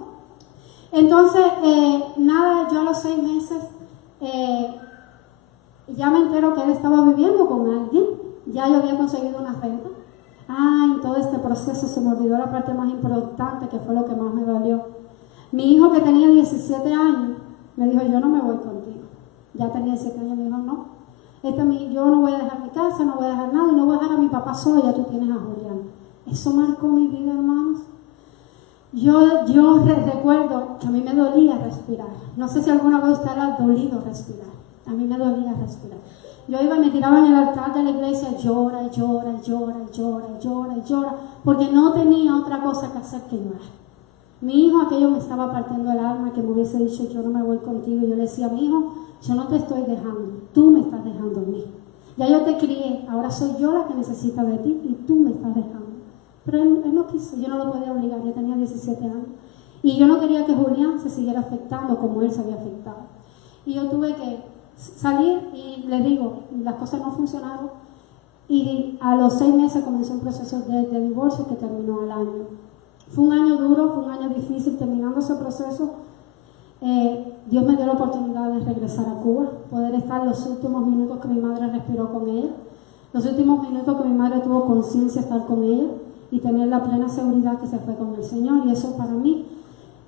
Entonces, yo a los 6 meses, ya me entero que Él estaba viviendo con alguien. Ya yo había conseguido una renta. En todo este proceso se me olvidó la parte más importante, que fue lo que más me dolió. Mi hijo, que tenía 17 años, me dijo, yo no me voy contigo. Ya tenía 17 años, me dijo, no. Yo no voy a dejar mi casa, no voy a dejar nada, y no voy a dejar a mi papá solo, ya tú tienes a Julián. Eso marcó mi vida, hermanos. Yo recuerdo que a mí me dolía respirar. No sé si alguna vez usted le ha dolido respirar. A mí me dolía respirar. Yo iba y me tiraba en el altar de la iglesia, llora, porque no tenía otra cosa que hacer que llorar. Mi hijo, aquello me estaba partiendo el alma, que me hubiese dicho, yo no me voy contigo. Yo le decía, mi hijo, yo no te estoy dejando, tú me estás dejando a mí. Ya yo te crié, ahora soy yo la que necesita de ti y tú me estás dejando. Pero él no quiso, yo no lo podía obligar, yo tenía 17 años. Y yo no quería que Julián se siguiera afectando como él se había afectado. Y yo tuve que salir, y les digo, las cosas no funcionaron. Y a los 6 meses comenzó un proceso de divorcio que terminó al año. Fue un año duro, fue un año difícil terminando ese proceso. Dios me dio la oportunidad de regresar a Cuba, poder estar los últimos minutos que mi madre respiró con ella, los últimos minutos que mi madre tuvo conciencia de estar con ella y tener la plena seguridad que se fue con el Señor. Y eso para mí,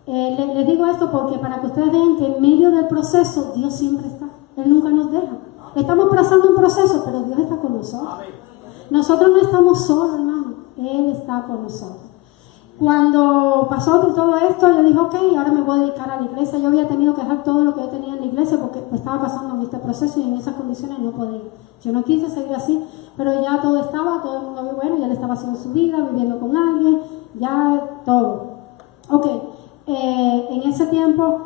les digo esto porque para que ustedes vean que en medio del proceso Dios siempre está, Él nunca nos deja. Estamos pasando un proceso, pero Dios está con nosotros. Nosotros no estamos solos, hermano, Él está con nosotros. Cuando pasó todo esto, yo dije, ok, ahora me voy a dedicar a la iglesia. Yo había tenido que dejar todo lo que yo tenía en la iglesia porque estaba pasando en este proceso y en esas condiciones no podía. Yo no quise seguir así, pero ya todo el mundo bueno, ya le estaba haciendo su vida, viviendo con alguien, ya todo. Ok, en ese tiempo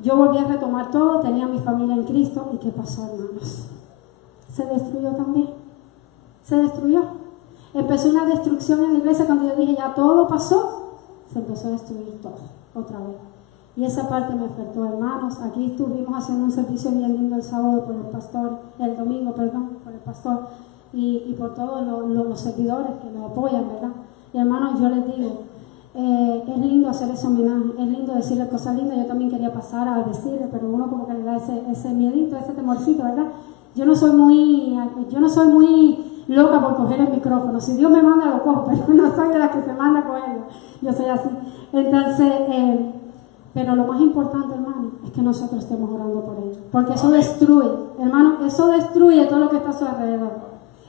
yo volví a retomar todo, tenía mi familia en Cristo. ¿Y qué pasó, hermanos? Se destruyó también. Se destruyó. Empezó una destrucción en la iglesia cuando yo dije ya todo pasó, se empezó a destruir todo, otra vez. Y esa parte me afectó, hermanos. Aquí estuvimos haciendo un servicio bien lindo el sábado por el pastor, el domingo, perdón, por el pastor y por todos los servidores que nos apoyan, ¿verdad? Y hermanos, yo les digo, es lindo hacer ese homenaje, es lindo decirle cosas lindas. Yo también quería pasar a decirle, pero uno como que le da ese miedito, ese temorcito, ¿verdad? Yo no soy muy loca por coger el micrófono. Si Dios me manda, lo cojo, pero no soy de la que se manda a cogerlo. Yo soy así. Entonces, pero lo más importante, hermano, es que nosotros estemos orando por ellos. Porque eso destruye, hermano, eso destruye todo lo que está a su alrededor.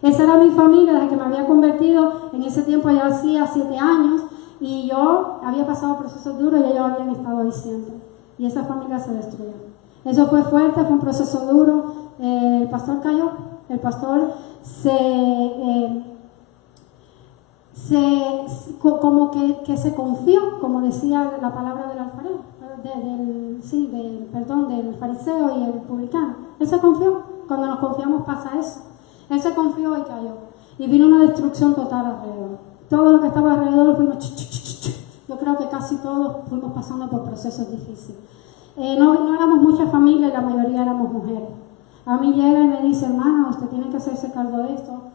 Esa era mi familia, desde que me había convertido. En ese tiempo ya hacía 7 años y yo había pasado procesos duros y ellos habían estado ahí siempre. Y esa familia se destruyó. Eso fue fuerte, fue un proceso duro. El pastor cayó, el pastor como que se confió, como decía la palabra del alfarero, del fariseo y el publicano. Él se confió. Cuando nos confiamos pasa eso. Él se confió y cayó. Y vino una destrucción total alrededor. Todo lo que estaba alrededor fuimos. Yo creo que casi todos fuimos pasando por procesos difíciles. No éramos mucha familia y la mayoría éramos mujeres. A mí llega y me dice, hermana, usted tiene que hacerse cargo de esto,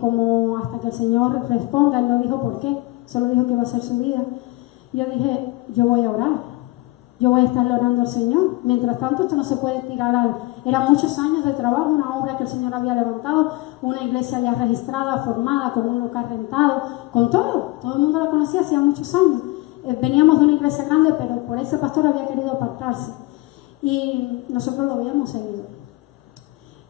como hasta que el Señor responda. Él no dijo por qué, solo dijo que iba a ser su vida. Yo dije, yo voy a orar, yo voy a estar orando al Señor. Mientras tanto, esto no se puede tirar Eran muchos años de trabajo, una obra que el Señor había levantado, una iglesia ya registrada, formada, con un local rentado, con todo el mundo la conocía hacía muchos años. Veníamos de una iglesia grande, pero por ese pastor había querido apartarse. Y nosotros lo habíamos seguido.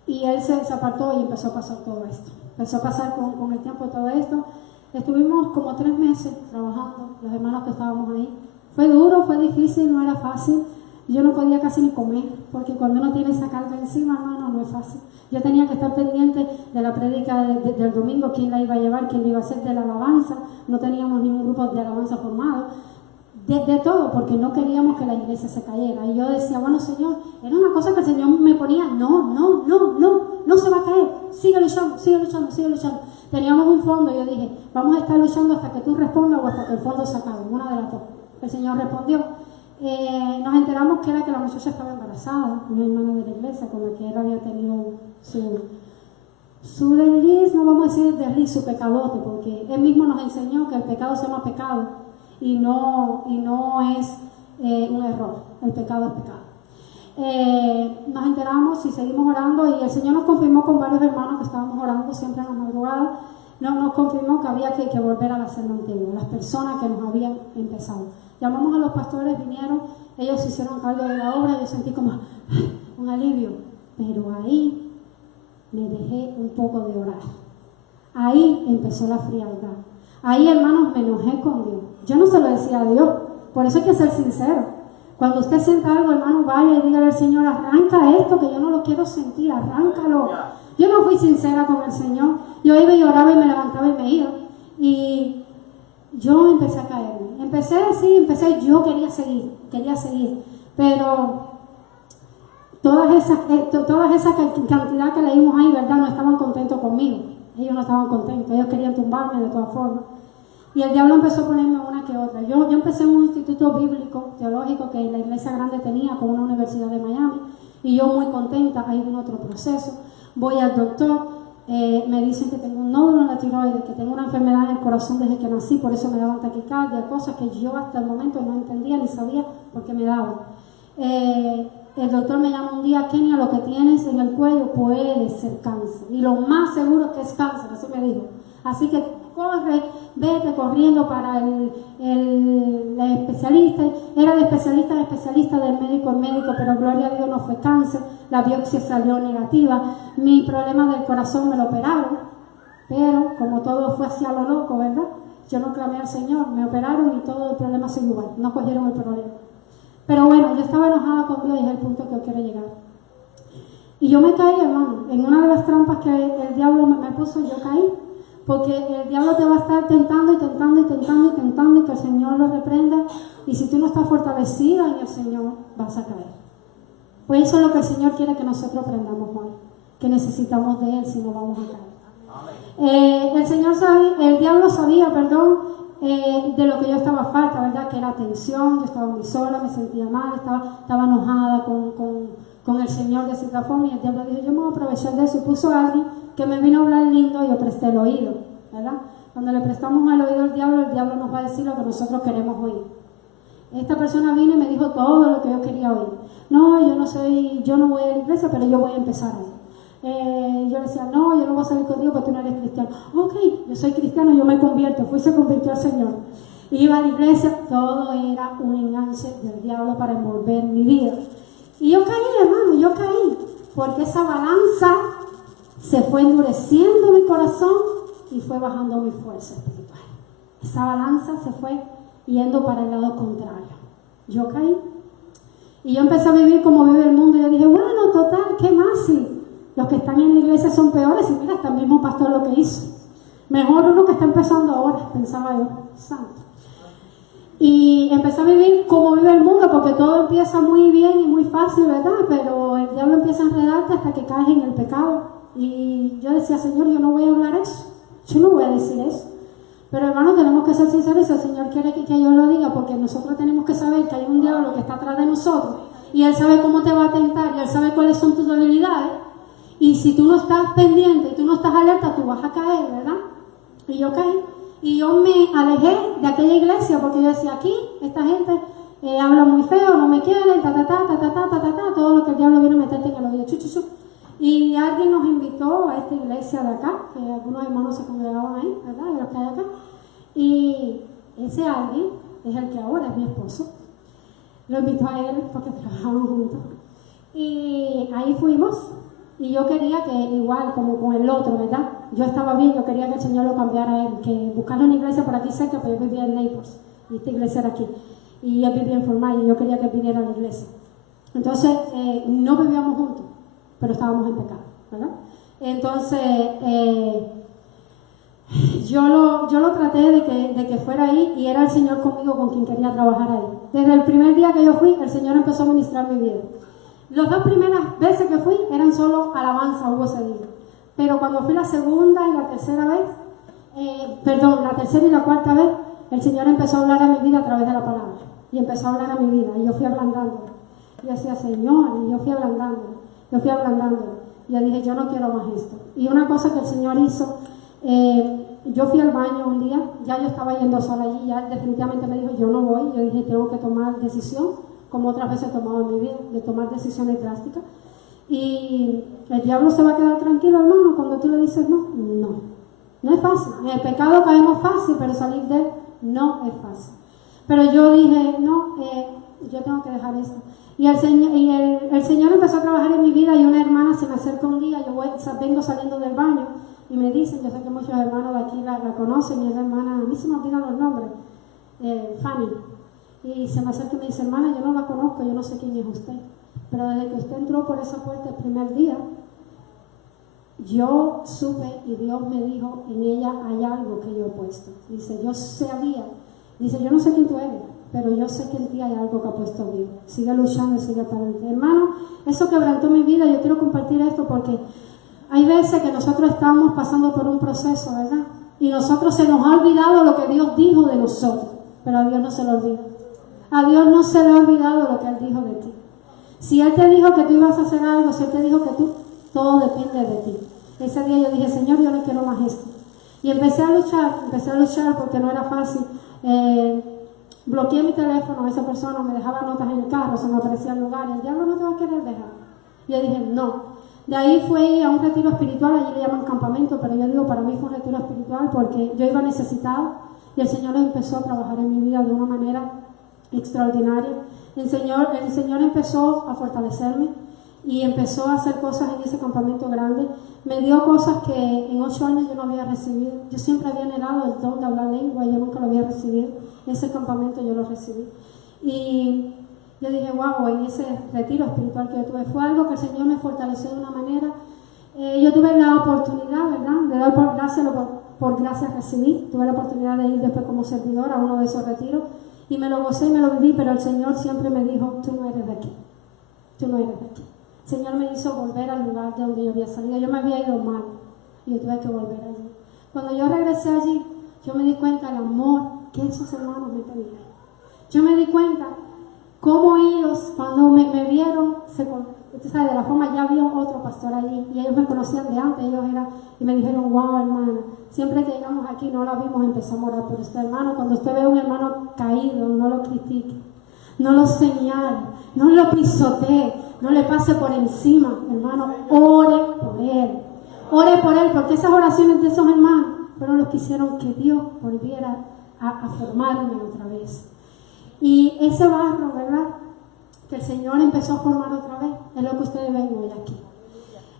Y él se apartó y empezó a pasar todo esto. Empezó a pasar con el tiempo todo esto. Estuvimos como 3 meses trabajando, los hermanos que estábamos ahí. Fue duro, fue difícil, no era fácil. Yo no podía casi ni comer, porque cuando uno tiene esa carga encima, hermano, no es fácil. Yo tenía que estar pendiente de la prédica del domingo, quién la iba a llevar, quién la iba a hacer, de la alabanza. No teníamos ningún grupo de alabanza formado. De todo, porque no queríamos que la iglesia se cayera. Y yo decía, bueno, Señor, era una cosa que el Señor me ponía, no se va a caer, sigue luchando. Teníamos un fondo y yo dije, vamos a estar luchando hasta que tú respondas o hasta que el fondo se acabe, una de las dos. El Señor respondió. Nos enteramos que era que la muchacha estaba embarazada, una hermana de la iglesia con la que él había tenido su desliz, no vamos a decir desliz, su pecadote, porque él mismo nos enseñó que el pecado se llama pecado. Y no es un error, el pecado es pecado. Nos enteramos y seguimos orando y el Señor nos confirmó con varios hermanos que estábamos orando siempre en la madrugada, nos confirmó que había que volver a la senda antigua, las personas que nos habían empezado. Llamamos a los pastores, vinieron, ellos se hicieron cargo de la obra, yo sentí como un alivio, pero ahí me dejé un poco de orar. Ahí empezó la frialdad. Ahí, hermanos, me enojé con Dios. Yo no se lo decía a Dios. Por eso hay que ser sincero. Cuando usted sienta algo, hermano, vaya y dígale al Señor, arranca esto que yo no lo quiero sentir, arráncalo. Yo no fui sincera con el Señor. Yo iba y oraba y me levantaba y me iba. Y yo empecé a caerme. Yo quería seguir. Pero todas esas cantidad que leímos ahí, ¿verdad? No estaban contentos conmigo. Ellos no estaban contentos, ellos querían tumbarme de todas formas. Y el diablo empezó a ponerme una que otra. Yo empecé en un instituto bíblico, teológico, que la iglesia grande tenía, con una universidad de Miami, y yo muy contenta. Ahí vino otro proceso. Voy al doctor, me dicen que tengo un nódulo en la tiroides, que tengo una enfermedad en el corazón desde que nací, por eso me daban taquicardia, cosas que yo hasta el momento no entendía ni sabía por qué me daban. el doctor me llama un día: Kenia, lo que tienes en el cuello puede ser cáncer. Y lo más seguro que es cáncer, así me dijo. Así que corre, vete corriendo para el especialista. Era de especialista en especialista, de médico en médico, pero gloria a Dios no fue cáncer. La biopsia salió negativa. Mi problema del corazón me lo operaron, pero como todo fue hacia lo loco, ¿verdad? Yo no clamé al Señor, me operaron y todo el problema sigue igual, no cogieron el problema. Pero bueno, yo estaba enojada con Dios y es el punto que yo quiero llegar. Y yo me caí, hermano, en una de las trampas que el diablo me puso, yo caí. Porque el diablo te va a estar tentando y tentando y tentando y tentando, y que el Señor lo reprenda. Y si tú no estás fortalecida en el Señor, vas a caer. Pues eso es lo que el Señor quiere que nosotros aprendamos hoy, que necesitamos de Él, si no vamos a caer. El diablo sabía, de lo que yo estaba falta, ¿verdad? Que era atención. Yo estaba muy sola, me sentía mal, estaba enojada con el Señor de cierta forma, y el diablo dijo: yo me voy a aprovechar de eso, y puso a alguien que me vino a hablar lindo y yo presté el oído, ¿verdad? Cuando le prestamos el oído al diablo, el diablo nos va a decir lo que nosotros queremos oír. Esta persona vino y me dijo todo lo que yo quería oír. No, yo no voy a la iglesia, pero yo voy a empezar ahí. Yo le decía: no, yo no voy a salir contigo porque tú no eres cristiano. Ok, yo soy cristiano, yo me convierto. Fui y se convirtió al Señor. Iba a la iglesia, todo era un enganche del diablo para envolver mi vida. Y yo caí, hermano, yo caí, porque esa balanza se fue endureciendo mi corazón y fue bajando mi fuerza espiritual. Esa balanza se fue yendo para el lado contrario. Yo caí y yo empecé a vivir como vive el mundo. Y yo dije: bueno, total, ¿qué más? Si los que están en la iglesia son peores, y mira, hasta el mismo pastor lo que hizo. Mejor uno que está empezando ahora, pensaba yo. Santo. Y empecé a vivir como vive el mundo, porque todo empieza muy bien y muy fácil, ¿verdad? Pero el diablo empieza a enredarte hasta que caes en el pecado. Y yo decía: Señor, yo no voy a hablar eso, yo no voy a decir eso. Pero hermano, tenemos que ser sinceros, y el Señor quiere que yo lo diga, porque nosotros tenemos que saber que hay un diablo que está atrás de nosotros, y Él sabe cómo te va a tentar, y Él sabe cuáles son tus debilidades, y si tú no estás pendiente y tú no estás alerta, tú vas a caer, ¿verdad? Y yo caí, y yo me alejé de aquella iglesia, porque yo decía: aquí, esta gente habla muy feo, no me quieren, todo lo que el diablo viene a meterte en el oído, chu. Y alguien nos invitó a esta iglesia de acá, que algunos hermanos se congregaban ahí, ¿verdad? De los que hay acá. Y ese alguien es el que ahora es mi esposo. Lo invitó a él porque trabajamos juntos. Y ahí fuimos. Y yo quería que, igual como con el otro, ¿verdad? Yo estaba bien, yo quería que el Señor lo cambiara a él, que buscara una iglesia por aquí cerca, pero yo vivía en Naples. Y esta iglesia era aquí. Y él vivía en Formay, y yo quería que viniera a la iglesia. Entonces, no vivíamos juntos, pero estábamos en pecado, ¿verdad? Entonces, yo lo traté de que fuera ahí, y era el Señor conmigo con quien quería trabajar ahí. Desde el primer día que yo fui, el Señor empezó a ministrar mi vida. Las 2 primeras veces que fui eran solo alabanza, hubo ese día. Pero cuando fui la segunda y la tercera vez, la tercera y la cuarta vez, el Señor empezó a hablar a mi vida a través de la palabra. Y empezó a hablar a mi vida, y yo fui ablandando. Y decía: Señor, y yo fui ablandando. Y yo dije: yo no quiero más esto. Y una cosa que el Señor hizo, yo fui al baño un día, ya yo estaba yendo sola allí, ya definitivamente me dijo: yo no voy. Yo dije: tengo que tomar decisión, como otras veces he tomado en mi vida, de tomar decisiones drásticas. Y el diablo se va a quedar tranquilo, hermano, cuando tú le dices no. No es fácil. En el pecado caemos fácil, pero salir de él no es fácil. Pero yo dije: no, yo tengo que dejar esto. Y el Señor empezó a trabajar en mi vida, y una hermana se me acerca un día, vengo saliendo del baño, y me dicen, yo sé que muchos hermanos de aquí la conocen, y es la hermana, a mí se me olvidan los nombres, Fanny. Y se me acerca y me dice: hermana, yo no la conozco, yo no sé quién es usted, pero desde que usted entró por esa puerta el primer día, yo supe, y Dios me dijo: en ella hay algo que yo he puesto. Dice: yo sabía, dice: yo no sé quién tú eres, pero yo sé que en ti hay algo que ha puesto Dios. Sigue luchando y sigue para adelante. Hermano, eso quebrantó mi vida. Yo quiero compartir esto porque hay veces que nosotros estamos pasando por un proceso, ¿verdad? Y nosotros se nos ha olvidado lo que Dios dijo de nosotros, pero a Dios no se le olvida. A Dios no se le ha olvidado lo que Él dijo de ti. Si Él te dijo que tú ibas a hacer algo, si Él te dijo que todo depende de ti. Ese día yo dije: Señor, yo no quiero más esto. Y empecé a luchar porque no era fácil. bloqueé mi teléfono, esa persona me dejaba notas en el carro, se me aparecía el lugar, y el diablo no te va a querer dejar. Y yo dije, no. De ahí fui a un retiro espiritual, allí le llaman campamento, pero yo digo, para mí fue un retiro espiritual porque yo iba necesitada y el Señor empezó a trabajar en mi vida de una manera extraordinaria. El Señor empezó a fortalecerme y empezó a hacer cosas en ese campamento grande. Me dio cosas que en 8 años yo no había recibido. Yo siempre había anhelado el don de hablar lengua y yo nunca lo había recibido. En ese campamento yo lo recibí. Y yo dije, wow, en ese retiro espiritual que yo tuve fue algo que el Señor me fortaleció de una manera. Yo tuve la oportunidad, ¿verdad?, de dar por gracia, por gracia recibí. Tuve la oportunidad de ir después como servidora a uno de esos retiros y me lo gocé y me lo viví, pero el Señor siempre me dijo, tú no eres de aquí, tú no eres de aquí. El Señor me hizo volver al lugar de donde yo había salido. Yo me había ido mal y yo tuve que volver allí. Cuando yo regresé allí, yo me di cuenta del amor que esos hermanos me tenían. Yo me di cuenta cómo ellos, cuando me vieron, usted sabe, de la forma, ya había otro pastor allí y ellos me conocían de antes, y me dijeron, wow, hermana, siempre que llegamos aquí no la vimos, empezamos a orar por usted, hermano. Cuando usted ve a un hermano caído, no lo critique, no lo señale, no lo pisotee, no le pase por encima, hermano, ore por él, porque esas oraciones de esos hermanos fueron los que hicieron que Dios volviera a formarme otra vez. Y ese barro, ¿verdad?, que el Señor empezó a formar otra vez, es lo que ustedes ven hoy aquí.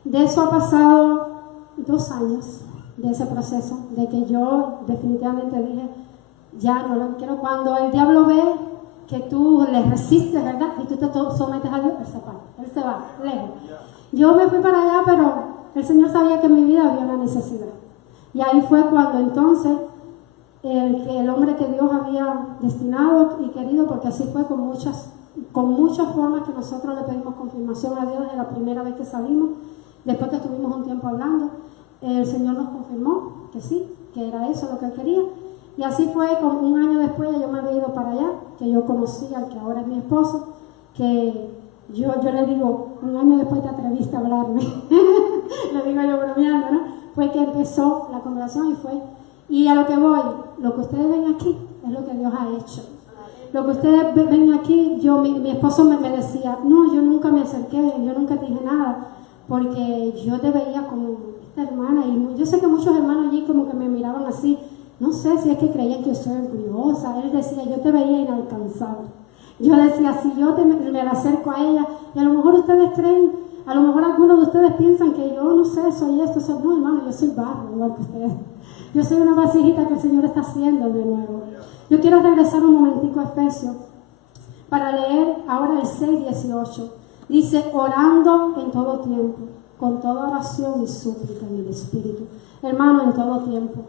De eso ha pasado 2 años, de ese proceso, de que yo definitivamente dije, ya no lo quiero. Cuando el diablo ve que tú le resistes, ¿verdad?, y tú te sometes a Dios, él se va, lejos. Yo me fui para allá, pero el Señor sabía que en mi vida había una necesidad. Y ahí fue cuando entonces el hombre que Dios había destinado y querido, porque así fue con muchas formas que nosotros le pedimos confirmación a Dios en la primera vez que salimos, después que estuvimos un tiempo hablando, el Señor nos confirmó que sí, que era eso lo que Él quería. Y así fue, como 1 año después yo me había ido para allá, que yo conocí al que ahora es mi esposo, que yo le digo, 1 año después te atreviste a hablarme, le digo yo bromeando, ¿no? Fue que empezó la conversación y a lo que voy, lo que ustedes ven aquí es lo que Dios ha hecho. Lo que ustedes ven aquí, mi esposo me decía, no, yo nunca me acerqué, yo nunca te dije nada, porque yo te veía como esta hermana, y yo sé que muchos hermanos allí como que me miraban así, no sé si es que creían que yo soy orgullosa. Él decía, yo te veía inalcanzable. Yo decía, si yo me la acerco a ella, y a lo mejor ustedes creen, a lo mejor algunos de ustedes piensan que yo, no sé, soy esto, no, hermano, yo soy barro, igual que ustedes. Yo soy una vasijita que el Señor está haciendo de nuevo. Yo quiero regresar un momentico a Efesios para leer ahora el 6:18. Dice, orando en todo tiempo, con toda oración y súplica en el Espíritu. Hermano, en todo tiempo.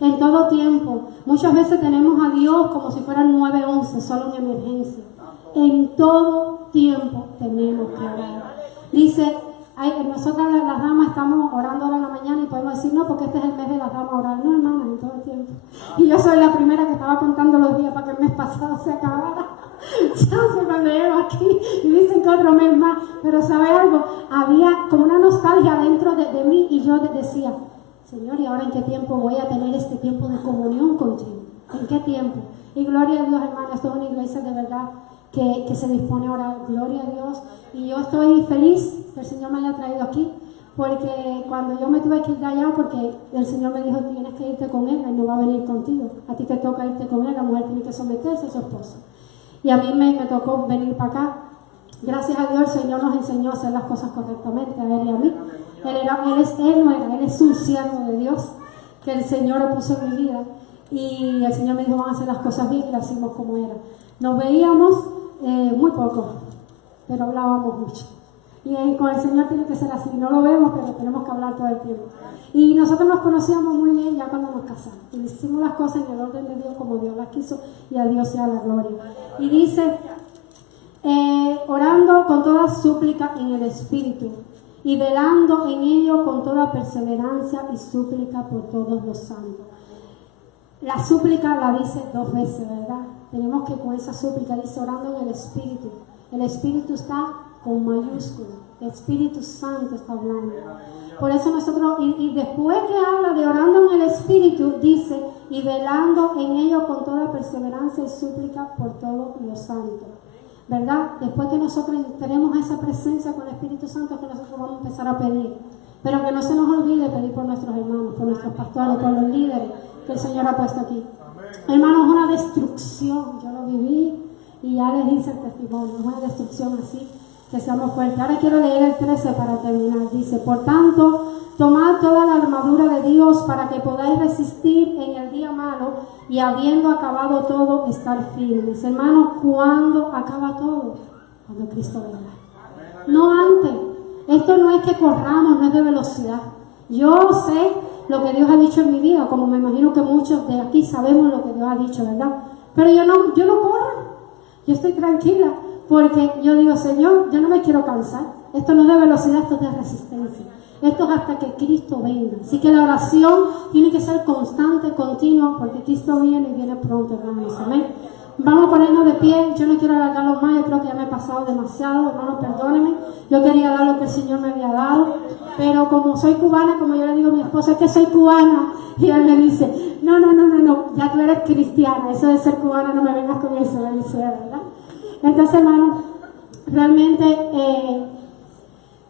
En todo tiempo. Muchas veces tenemos a Dios como si fueran 9:11, solo en emergencia. En todo tiempo tenemos que orar. Dice, nosotras las damas estamos orando ahora en la mañana y podemos decir, no, porque este es el mes de las damas orar. No, hermanas, en todo tiempo. Y yo soy la primera que estaba contando los días para que el mes pasado se acabara. Ya se cuando llego aquí y dicen que otro mes más. Pero ¿sabe algo? Había como una nostalgia dentro de mí y yo decía, Señor, ¿y ahora en qué tiempo voy a tener este tiempo de comunión contigo? ¿En qué tiempo? Y gloria a Dios, hermano, esto es una iglesia de verdad que se dispone a orar. Gloria a Dios. Y yo estoy feliz que el Señor me haya traído aquí, porque cuando yo me tuve que ir de allá, porque el Señor me dijo, tienes que irte con Él no va a venir contigo. A ti te toca irte con Él, la mujer tiene que someterse a su esposo. Y a mí me tocó venir para acá. Gracias a Dios el Señor nos enseñó a hacer las cosas correctamente, a Él y a mí. Él es un siervo de Dios que el Señor lo puso en mi vida y el Señor me dijo, vamos a hacer las cosas bien y las hicimos como era. Nos veíamos muy poco, pero hablábamos mucho. Y con el Señor tiene que ser así, no lo vemos, pero tenemos que hablar todo el tiempo. Y nosotros nos conocíamos muy bien ya cuando nos casamos. Y hicimos las cosas en el orden de Dios como Dios las quiso y a Dios sea la gloria. Y dice, orando con toda súplica en el Espíritu y velando en ello con toda perseverancia y súplica por todos los santos. La súplica la dice 2 veces, ¿verdad? Tenemos que con esa súplica dice orando en el Espíritu. El Espíritu está con mayúscula. El Espíritu Santo está hablando. Por eso nosotros, y después que habla de orando en el Espíritu, dice, y velando en ello con toda perseverancia y súplica por todos los santos. ¿Verdad? Después que nosotros tenemos esa presencia con el Espíritu Santo, es que nosotros vamos a empezar a pedir. Pero que no se nos olvide pedir por nuestros hermanos, por nuestros pastores, por los líderes que el Señor ha puesto aquí. Hermanos, es una destrucción. Yo lo viví y ya les hice el testimonio. Es una destrucción así, que seamos fuertes. Ahora quiero leer el 13 para terminar. Dice, por tanto, tomad toda la armadura de Dios para que podáis resistir en el día malo y habiendo acabado todo, estar firmes. Hermanos, ¿cuándo acaba todo? Cuando Cristo venga. No antes. Esto no es que corramos, no es de velocidad. Yo sé lo que Dios ha dicho en mi vida, como me imagino que muchos de aquí sabemos lo que Dios ha dicho, ¿verdad? Pero yo no corro. Yo estoy tranquila porque yo digo, Señor, yo no me quiero cansar. Esto no es de velocidad, esto es de resistencia. Esto es hasta que Cristo venga. Así que la oración tiene que ser constante, continua, porque Cristo viene y viene pronto, hermanos. Amén. Vamos a ponernos de pie. Yo no quiero alargarlo más, yo creo que ya me he pasado demasiado, hermanos, perdónenme. Yo quería dar lo que el Señor me había dado, pero como soy cubana, como yo le digo a mi esposa, es que soy cubana, y él me dice, no, ya tú eres cristiana, eso de ser cubana, no me vengas con eso, me dice, ¿verdad? Entonces, hermanos, realmente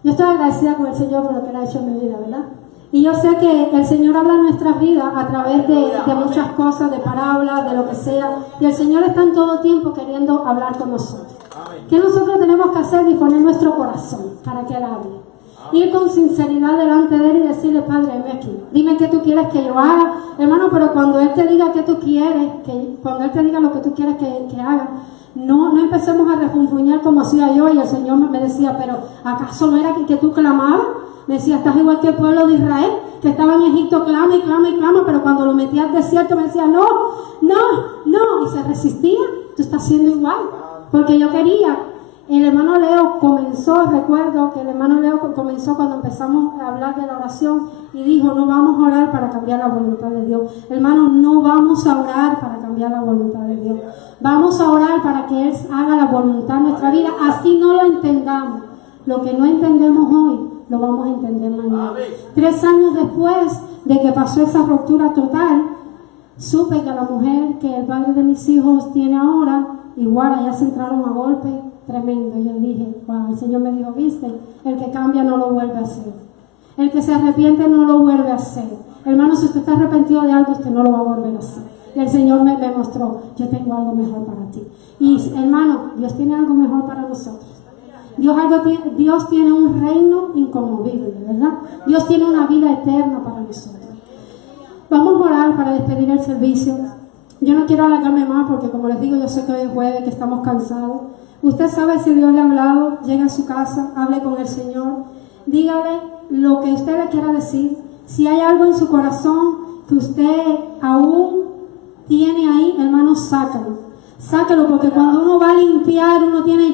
yo estoy agradecida con el Señor por lo que Él ha hecho en mi vida, ¿verdad? Y yo sé que el Señor habla en nuestras vidas a través de muchas cosas, de parábolas, de lo que sea. Y el Señor está en todo tiempo queriendo hablar con nosotros. ¿Qué nosotros tenemos que hacer? Disponer nuestro corazón para que Él hable. Ir con sinceridad delante de Él y decirle, Padre, heme aquí. Dime qué tú quieres que yo haga. Hermano, pero cuando Él te diga qué tú quieres, cuando Él te diga lo que tú quieres que haga, no empecemos a refunfuñar como hacía yo. Y el Señor me decía, pero ¿acaso no era que tú clamabas? Me decía, estás igual que el pueblo de Israel, que estaba en Egipto, clama y clama y clama, pero cuando lo metía al desierto me decía, no, y se resistía. Tú estás haciendo igual, porque yo quería. El hermano Leo comenzó, recuerdo que el hermano Leo comenzó cuando empezamos a hablar de la oración y dijo, no vamos a orar para cambiar la voluntad de Dios. Hermano, no vamos a orar para cambiar la voluntad de Dios. Vamos a orar para que Él haga la voluntad en nuestra vida, así no lo entendamos. Lo que no entendemos hoy, lo vamos a entender mañana. 3 años después de que pasó esa ruptura total, supe que la mujer que el padre de mis hijos tiene ahora, igual allá se entraron a golpe tremendo. Yo dije, wow, el Señor me dijo, viste, el que cambia no lo vuelve a hacer. El que se arrepiente no lo vuelve a hacer. Hermano, si usted está arrepentido de algo, usted no lo va a volver a hacer. Y el Señor me mostró, yo tengo algo mejor para ti. Y hermano, Dios tiene algo mejor para nosotros. Dios tiene un reino inconmovible, ¿verdad? Dios tiene una vida eterna para nosotros. Vamos a orar para despedir el servicio. Yo no quiero alargarme más porque, como les digo, yo sé que hoy es jueves, que estamos cansados. Usted sabe si Dios le ha hablado, llegue a su casa, hable con el Señor, dígale lo que usted le quiera decir. Si hay algo en su corazón que usted aún tiene ahí, hermano, sácalo. Sácalo, porque cuando uno va a limpiar,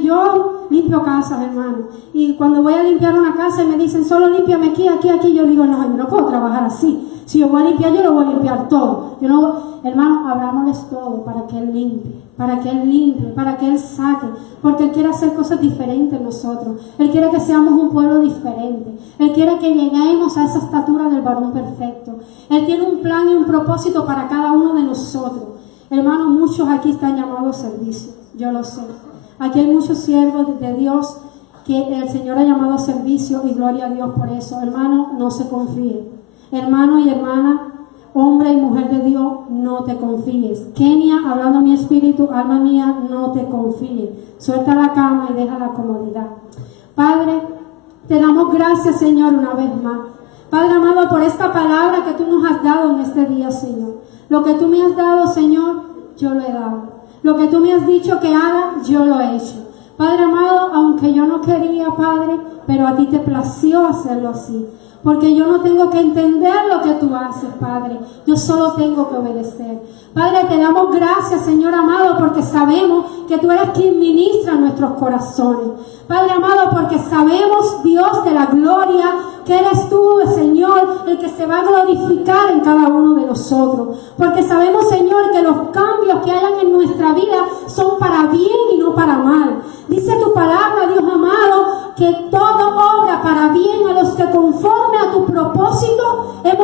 yo limpio casas, hermano. Y cuando voy a limpiar una casa y me dicen, solo límpiame aquí, yo digo, no, yo no puedo trabajar así. Si yo voy a limpiar, yo lo voy a limpiar todo. Hermano, hablámosles todo para que Él limpie, para que Él saque. Porque Él quiere hacer cosas diferentes en nosotros. Él quiere que seamos un pueblo diferente. Él quiere que lleguemos a esa estatura del varón perfecto. Él tiene un plan y un propósito para cada uno de nosotros. Hermanos, muchos aquí están llamados a servicio, yo lo sé. Aquí hay muchos siervos de Dios que el Señor ha llamado a servicio y gloria a Dios por eso. Hermano, no se confíe. Hermano y hermana, hombre y mujer de Dios, no te confíes. Kenia, hablando a mi espíritu, alma mía, no te confíes. Suelta la cama y deja la comodidad. Padre, te damos gracias, Señor, una vez más. Padre amado, por esta palabra que tú nos has dado en este día, Señor. Lo que tú me has dado, Señor, yo lo he dado. Lo que tú me has dicho que haga, yo lo he hecho. Padre amado, aunque yo no quería, Padre, pero a ti te plació hacerlo así. Porque yo no tengo que entender lo que tú haces, Padre. Yo solo tengo que obedecer. Padre, te damos gracias, Señor amado, porque sabemos que tú eres quien ministra nuestros corazones. Padre amado, porque sabemos, Dios de la gloria, que eres tú, Señor, el que se va a glorificar en cada uno de nosotros. Porque sabemos, Señor, que los cambios que hayan en nuestra vida son para bien y no para mal. Dice tu palabra, Dios amado, que todo obra para bien a los que conforme a tu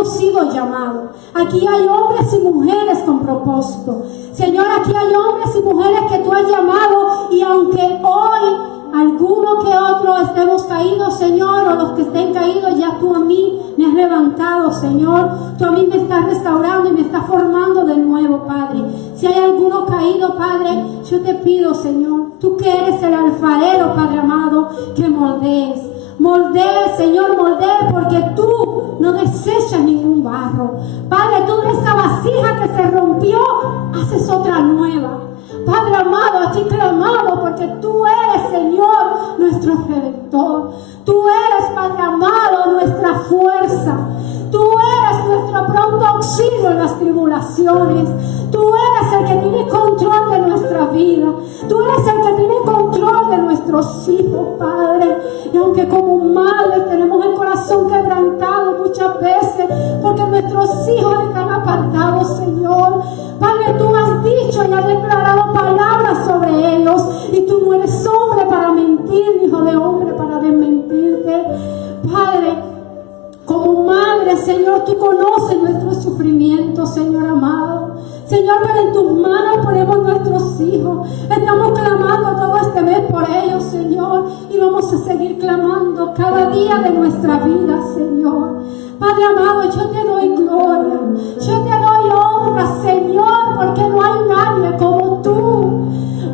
hemos sido llamados. Aquí hay hombres y mujeres con propósito. Señor, aquí hay hombres y mujeres que tú has llamado, y aunque hoy alguno que otro estemos caídos, Señor, o los que estén caídos, ya tú a mí me has levantado, Señor. Tú a mí me estás restaurando y me estás formando de nuevo, Padre. Si hay alguno caído, Padre, yo te pido, Señor, tú que eres el alfarero, Padre amado, que moldees. Moldee, Señor, moldee, porque tú no desechas ningún barro. Padre, tú de esa vasija que se rompió, haces otra nueva. Padre amado, a ti clamamos, porque tú eres, Señor, nuestro Redentor. Tú eres, Padre amado, nuestra fuerza. Tú eres nuestro pronto auxilio en las tribulaciones. Tú eres el que tiene control de nuestra vida. Tú eres el que tiene control de nuestros hijos, Padre. Y aunque como madres tenemos el corazón quebrantado muchas veces, porque nuestros hijos están apartados, Señor. Padre, tú has dicho y has declarado palabras sobre ellos. Y tú no eres hombre para mentir, ni hijo de hombre para desmentirte. Padre, como madre, Señor, tú conoces nuestro sufrimiento, Señor amado. Señor, pero en tus manos ponemos nuestros hijos. Estamos clamando todo este mes por ellos, Señor. Y vamos a seguir clamando cada día de nuestra vida, Señor. Padre amado, yo te doy gloria. Yo te doy honra, Señor, porque no hay nadie como tú.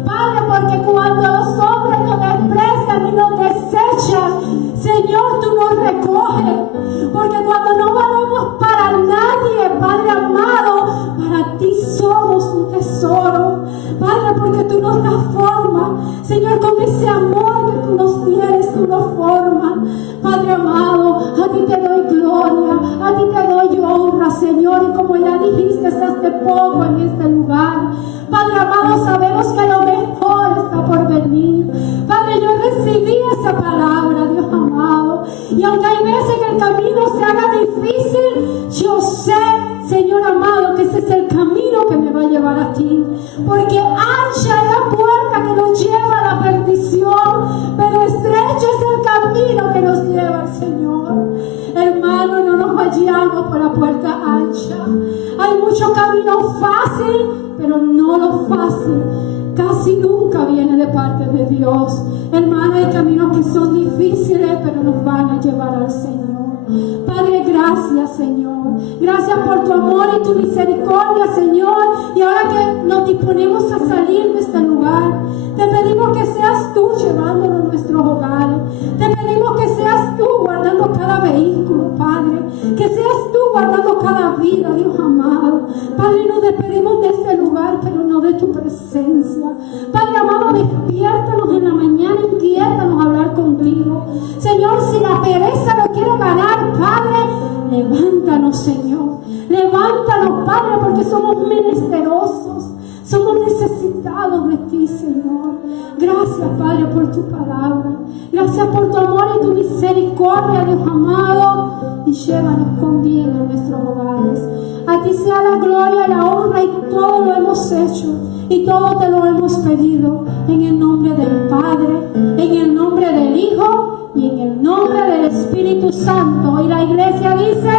Padre, porque cuando los hombres nos desprecian y nos desechan, Señor, tú nos recoges. Porque cuando no valemos para nadie, Padre amado, para ti somos un tesoro. Padre, porque tú nos das forma. Señor, con ese amor que tú nos tienes, tú nos formas. Padre amado, a ti te doy gloria, a ti te doy honra, Señor. Y como ya dijiste hace poco en este lugar, Padre amado, sabemos que lo mejor está por venir. Padre, yo recibí esa palabra, Dios amado. Y aunque hay veces que el camino se haga difícil, yo sé, Señor amado, que ese es el camino que me va a llevar a ti. Porque ancha es la puerta que nos lleva a la perdición, pero estrecho es el camino que nos lleva al Señor. Hermano, no nos vayamos por la puerta ancha. Hay mucho camino fácil, pero no lo fácil casi nunca viene de parte de Dios. Hermano, hay caminos que son difíciles, pero nos van a llevar al Señor. Padre, gracias, Señor. Gracias por tu amor y tu misericordia, Señor. Y ahora que nos disponemos a salir de este lugar, te pedimos que seas tú llevándolo a nuestros hogares. Te pedimos que seas tú guardando cada vehículo, Padre. Que seas tú guardando cada vida, Dios amado. Padre, nos despedimos de este lugar, pero no de tu presencia. Padre amado, despiértanos en la mañana, inquiétanos a hablar contigo. Señor, si la pereza no quiere ganar, Padre, levántanos, Señor. Levántanos, Padre, porque somos menesterosos. Somos necesitados de ti, Señor. Gracias, Padre, por tu palabra. Gracias por tu amor y tu misericordia, Dios amado. Y llévanos con bien a nuestros hogares. A ti sea la gloria y la honra, y todo lo hemos hecho. Y todo te lo hemos pedido. En el nombre del Padre, en el nombre del Hijo y en el nombre del Espíritu Santo. Y la iglesia dice...